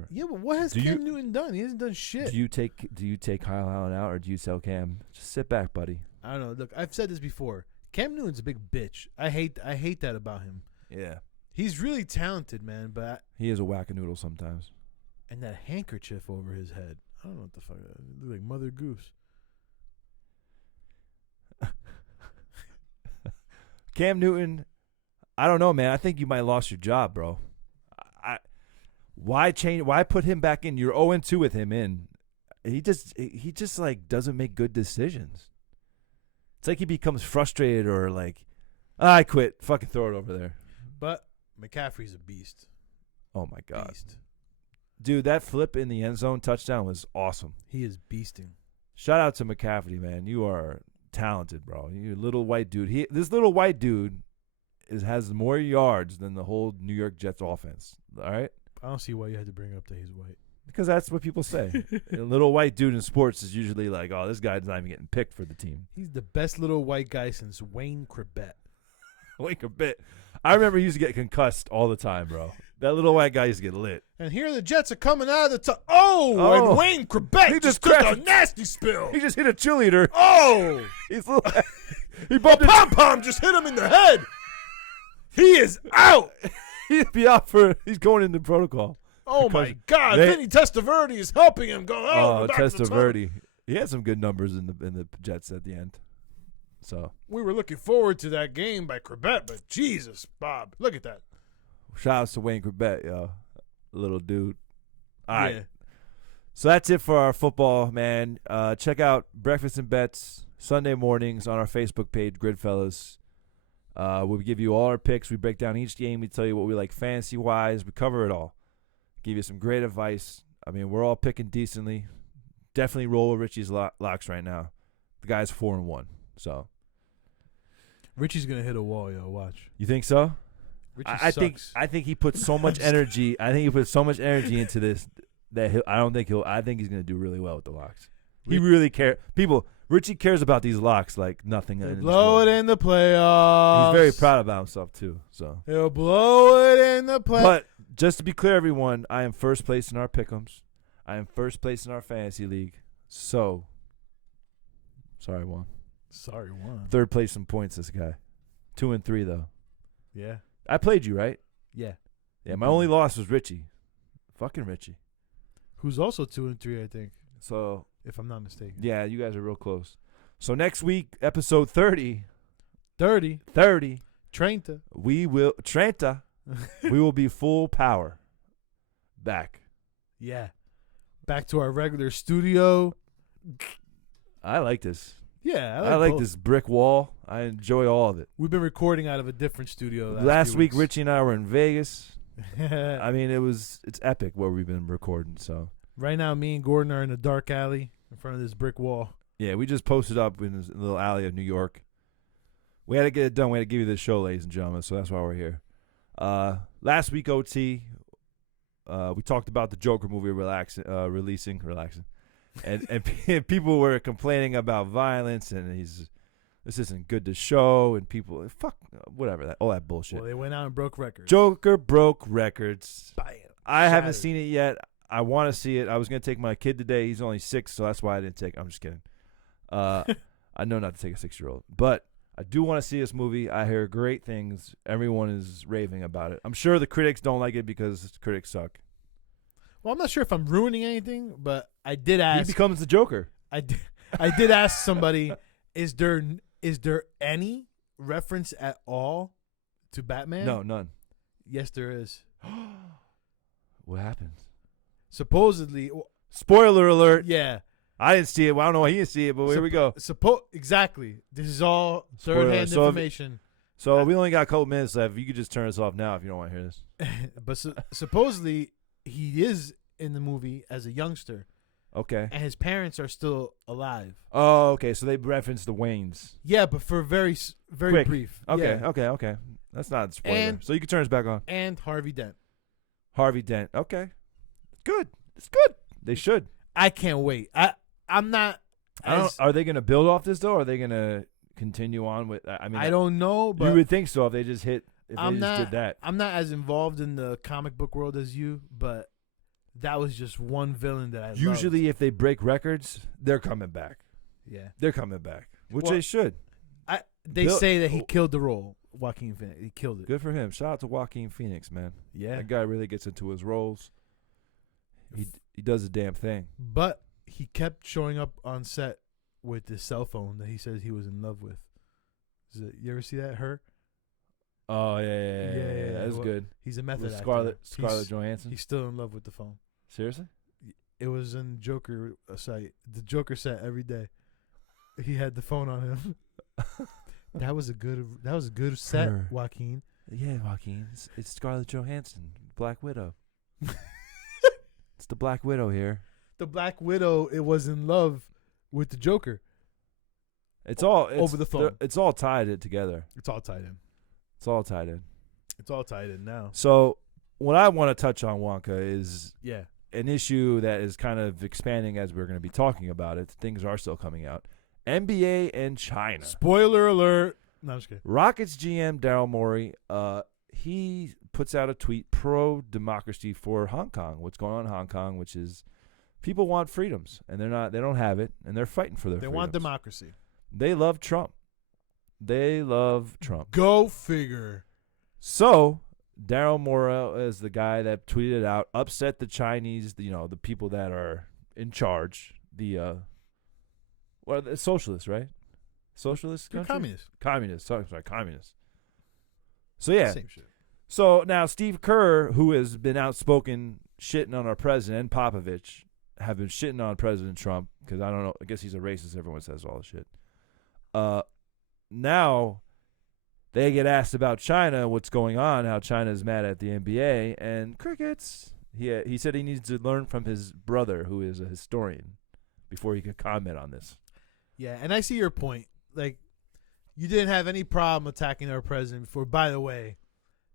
Yeah, but what has Cam Newton done? He hasn't done shit. Do you take Kyle Allen out or do you tell Cam, just sit back, buddy? I don't know. Look, I've said this before. Cam Newton's a big bitch. I hate that about him. Yeah. He's really talented, man, but he is a whack-a-noodle sometimes. And that handkerchief over his head. I don't know what the fuck. It looks like Mother Goose. Cam Newton, I don't know, man. I think you might have lost your job, bro. Why change? Why put him back in? You're 0-2 with him in. He just like doesn't make good decisions. It's like he becomes frustrated or like, I quit. Fucking throw it over there. But McCaffrey's a beast. Oh my God, beast. Dude, that flip in the end zone touchdown was awesome. He is beasting. Shout out to McCaffrey, man. You are talented, bro. You're a little white dude. This little white dude has more yards than the whole New York Jets offense. All right. I don't see why you had to bring up that he's white. Because that's what people say. A little white dude in sports is usually like, oh, this guy's not even getting picked for the team. He's the best little white guy since Wayne Corbett. Wayne Corbett. I remember he used to get concussed all the time, bro. That little white guy used to get lit. And here the Jets are coming out of the top. And Wayne Corbett he just took a nasty spill. He just hit a cheerleader. Oh! He bumped a pom-pom just hit him in the head. He is out. He'd be out he's going into protocol. Oh, my God. Vinny Testaverde is helping him go, Testaverde. He had some good numbers in the Jets at the end. So we were looking forward to that game by Corbett, but Jesus, Bob, look at that. Shout out to Wayne Corbett, yo. Little dude. All right. Yeah. So that's it for our football, man. Check out Breakfast and Bets Sunday mornings on our Facebook page, Gridfellas. We'll give you all our picks. We break down each game. We tell you what we like fantasy-wise. We cover it all. Give you some great advice. I mean, we're all picking decently. Definitely roll with Richie's locks right now. The guy's 4-1. So Richie's gonna hit a wall, yo. Watch. You think so? I think he put so much energy. I think he put so much energy into this that I think he's gonna do really well with the locks. He really cares. Richie cares about these locks like nothing. Blow it in the playoffs. He's very proud about himself too. So he'll blow it in the playoffs. But just to be clear, everyone, I am first place in our pick'ems. I am first place in our fantasy league. So sorry, Juan. Sorry, Juan. Third place in points. This guy. 2-3 though. Yeah. I played you, right? Yeah. Yeah, my only loss was Richie. Fucking Richie. Who's also 2-3, I think. So, if I'm not mistaken. yeah, you guys are real close. So next week, episode 30. 30. Trenta. We will we will be full power. Back. Yeah. Back to our regular studio. I like this. Yeah, I like both. this brick wall. I enjoy all of it. We've been recording out of a different studio. Last week, weeks. Richie and I were in Vegas. I mean, it's epic where we've been recording. So right now, me and Gordon are in a dark alley in front of this brick wall. Yeah, we just posted up in this little alley of New York. We had to get it done. We had to give you this show, ladies and gentlemen. So that's why we're here. Last week, OT, we talked about the Joker movie releasing. And people were complaining about violence and this isn't good to show and people whatever all that bullshit. Well, they went out and broke records. Joker broke records. Bam. I haven't seen it yet. I want to see it. I was gonna take my kid today. He's only 6, so that's why I didn't take. I'm just kidding. I know not to take a 6-year-old, but I do want to see this movie. I hear great things. Everyone is raving about it. I'm sure the critics don't like it because critics suck. Well, I'm not sure if I'm ruining anything, but I did ask. He becomes the Joker. I did ask somebody, is there any reference at all to Batman? No, none. Yes, there is. What happens? Supposedly. Spoiler alert. Yeah. I didn't see it. Well, I don't know why he didn't see it, but here we go. Exactly. This is all third-hand information. So we only got a couple minutes left. You could just turn us off now if you don't want to hear this. But supposedly he is in the movie as a youngster. Okay. And his parents are still alive. Oh, okay. So they referenced the Waynes. Yeah, but for very Quick. brief. Okay, Yeah. okay. That's not a spoiler. So you can turn us back on. And Harvey Dent. Harvey Dent. Okay. Good. It's good. They should. I can't wait. I'm not. Are they going to build off this, though, or are they going to continue on with I mean, I don't know, but you would think so if they just did that. I'm not as involved in the comic book world as you, but that was just one villain that I Usually, loved. if they break records, they're coming back. Yeah. They're coming back, which they should. They say that he killed the role, Joaquin Phoenix. He killed it. Good for him. Shout out to Joaquin Phoenix, man. Yeah. That guy really gets into his roles. He does a damn thing. But he kept showing up on set with his cell phone that he says he was in love with. You ever see that? Her? Oh, yeah. That's good. He's a method actor. Scarlett Johansson. He's still in love with the phone. Seriously? It was in Joker site. The Joker set every day. He had the phone on him. That was a good set, Her. Joaquin. Yeah, Joaquin. It's Scarlett Johansson, Black Widow. It's the Black Widow here. The Black Widow, it was in love with the Joker. Over the phone. It's all tied together. It's all tied in. It's all tied in. It's all tied in now. So what I want to touch on, JuanCa, is an issue that is kind of expanding as we're going to be talking about it. Things are still coming out. NBA and China. Spoiler alert. No, I'm just kidding. Rockets GM Daryl Morey, he puts out a tweet pro-democracy for Hong Kong. What's going on in Hong Kong, which is people want freedoms, and they don't have it, and they're fighting for their freedoms. They want democracy. They love Trump. Go figure. So Daryl Morey is the guy that tweeted it out, upset the Chinese, the people that are in charge, the socialists, right? Socialist country? Communists. Sorry, communists. So yeah. Same shit. So now Steve Kerr, who has been outspoken shitting on our president, and Popovich have been shitting on President Trump because I don't know. I guess he's a racist. Everyone says all this shit. Now they get asked about China, what's going on, how China is mad at the NBA, and crickets. He said he needs to learn from his brother, who is a historian, before he could comment on this. Yeah, and I see your point. Like, you didn't have any problem attacking our president before. By the way,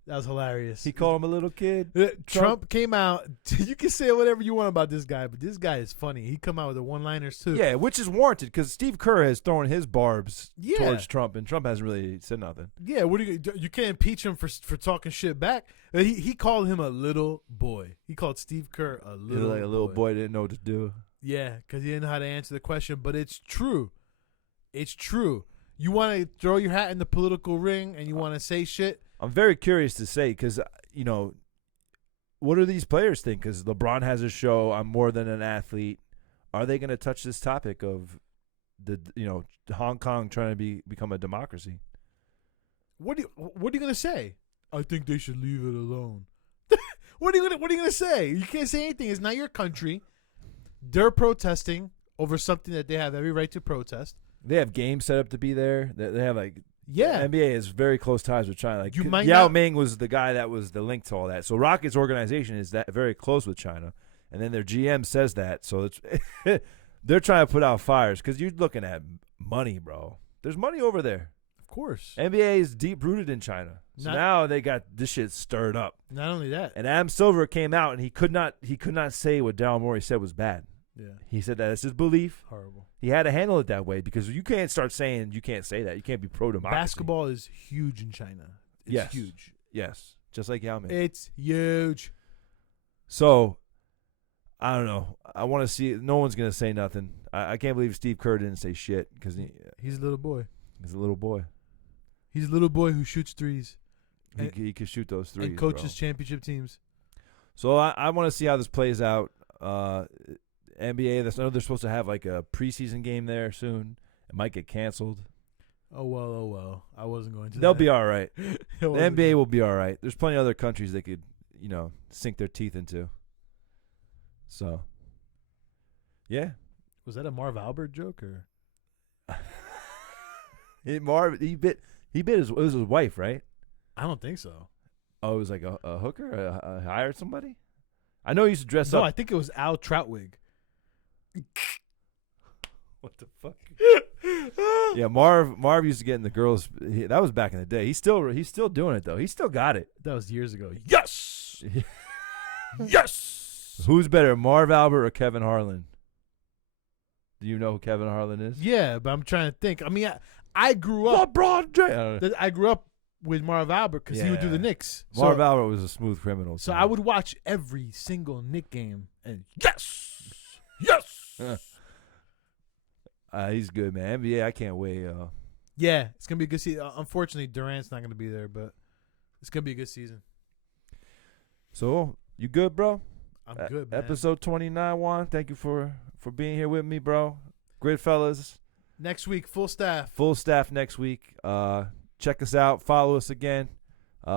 that was hilarious. He called him a little kid. Trump came out. You can say whatever you want about this guy, but this guy is funny. He come out with the one-liners too. Yeah, which is warranted because Steve Kerr has thrown his barbs towards Trump, and Trump hasn't really said nothing. Yeah, what you can't impeach him for talking shit back. He called him a little boy. He called Steve Kerr a little boy didn't know what to do. Yeah, because he didn't know how to answer the question. But it's true. It's true. You want to throw your hat in the political ring and you want to say shit? I'm very curious to say because, what do these players think? Because LeBron has a show, I'm more than an athlete. Are they going to touch this topic of Hong Kong trying to become a democracy? What are you going to say? I think they should leave it alone. What are you gonna say? You can't say anything. It's not your country. They're protesting over something that they have every right to protest. They have games set up to be there. They have the NBA is very close ties with China. Like Yao Ming was the guy that was the link to all that. So Rockets organization is that very close with China, and then their GM says that. So it's they're trying to put out fires because you're looking at money, bro. There's money over there. Of course. NBA is deep rooted in China. So now they got this shit stirred up. Not only that. And Adam Silver came out and he could not say what Daryl Morey said was bad. Yeah. He said that it's his belief. Horrible. He had to handle it that way because you can't start saying you can't say that. You can't be pro-democracy. Basketball is huge in China. It's huge. Yes. Just like Yao Ming. It's huge. So, I don't know. I want to see it. No one's going to say nothing. I can't believe Steve Kerr didn't say shit because he's a little boy. He's a little boy. He's a little boy who shoots threes. He can shoot those threes. And coaches championship teams. So I want to see how this plays out. NBA, I know they're supposed to have like a preseason game there soon. It might get canceled. Oh well. I wasn't going to. They'll be all right. The NBA will be all right. There's plenty of other countries they could, sink their teeth into. So, yeah. Was that a Marv Albert joke or? He bit it was his wife, right? I don't think so. Oh, it was like a hooker? Hired somebody? I know he used to dress up. No, I think it was Al Troutwig. What the fuck? Yeah, Marv used to get in the girls. That was back in the day. He's still doing it though. He still got it. That was years ago. Yes, yes. Who's better, Marv Albert or Kevin Harlan? Do you know who Kevin Harlan is? Yeah, but I'm trying to think. I mean, I grew up. LeBron James. I grew up with Marv Albert because he would do the Knicks. Marv Albert was a smooth criminal. So I would watch every single Knick game and yes. He's good, man. NBA, I can't wait. Yeah, it's gonna be a good season. Unfortunately, Durant's not gonna be there, but it's gonna be a good season. So you good, bro? I'm good, man. Episode 29, Juan. Thank you for being here with me, bro. Great fellas. Next week, full staff. Full staff next week. Check us out. Follow us again.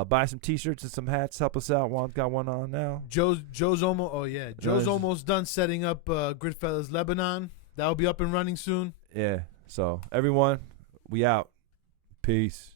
Buy some T-shirts and some hats. Help us out. Juan's got one on now. Joe's almost. Oh yeah, Joe's almost done setting up Gridfellas Lebanon. That'll be up and running soon. Yeah. So everyone, we out. Peace.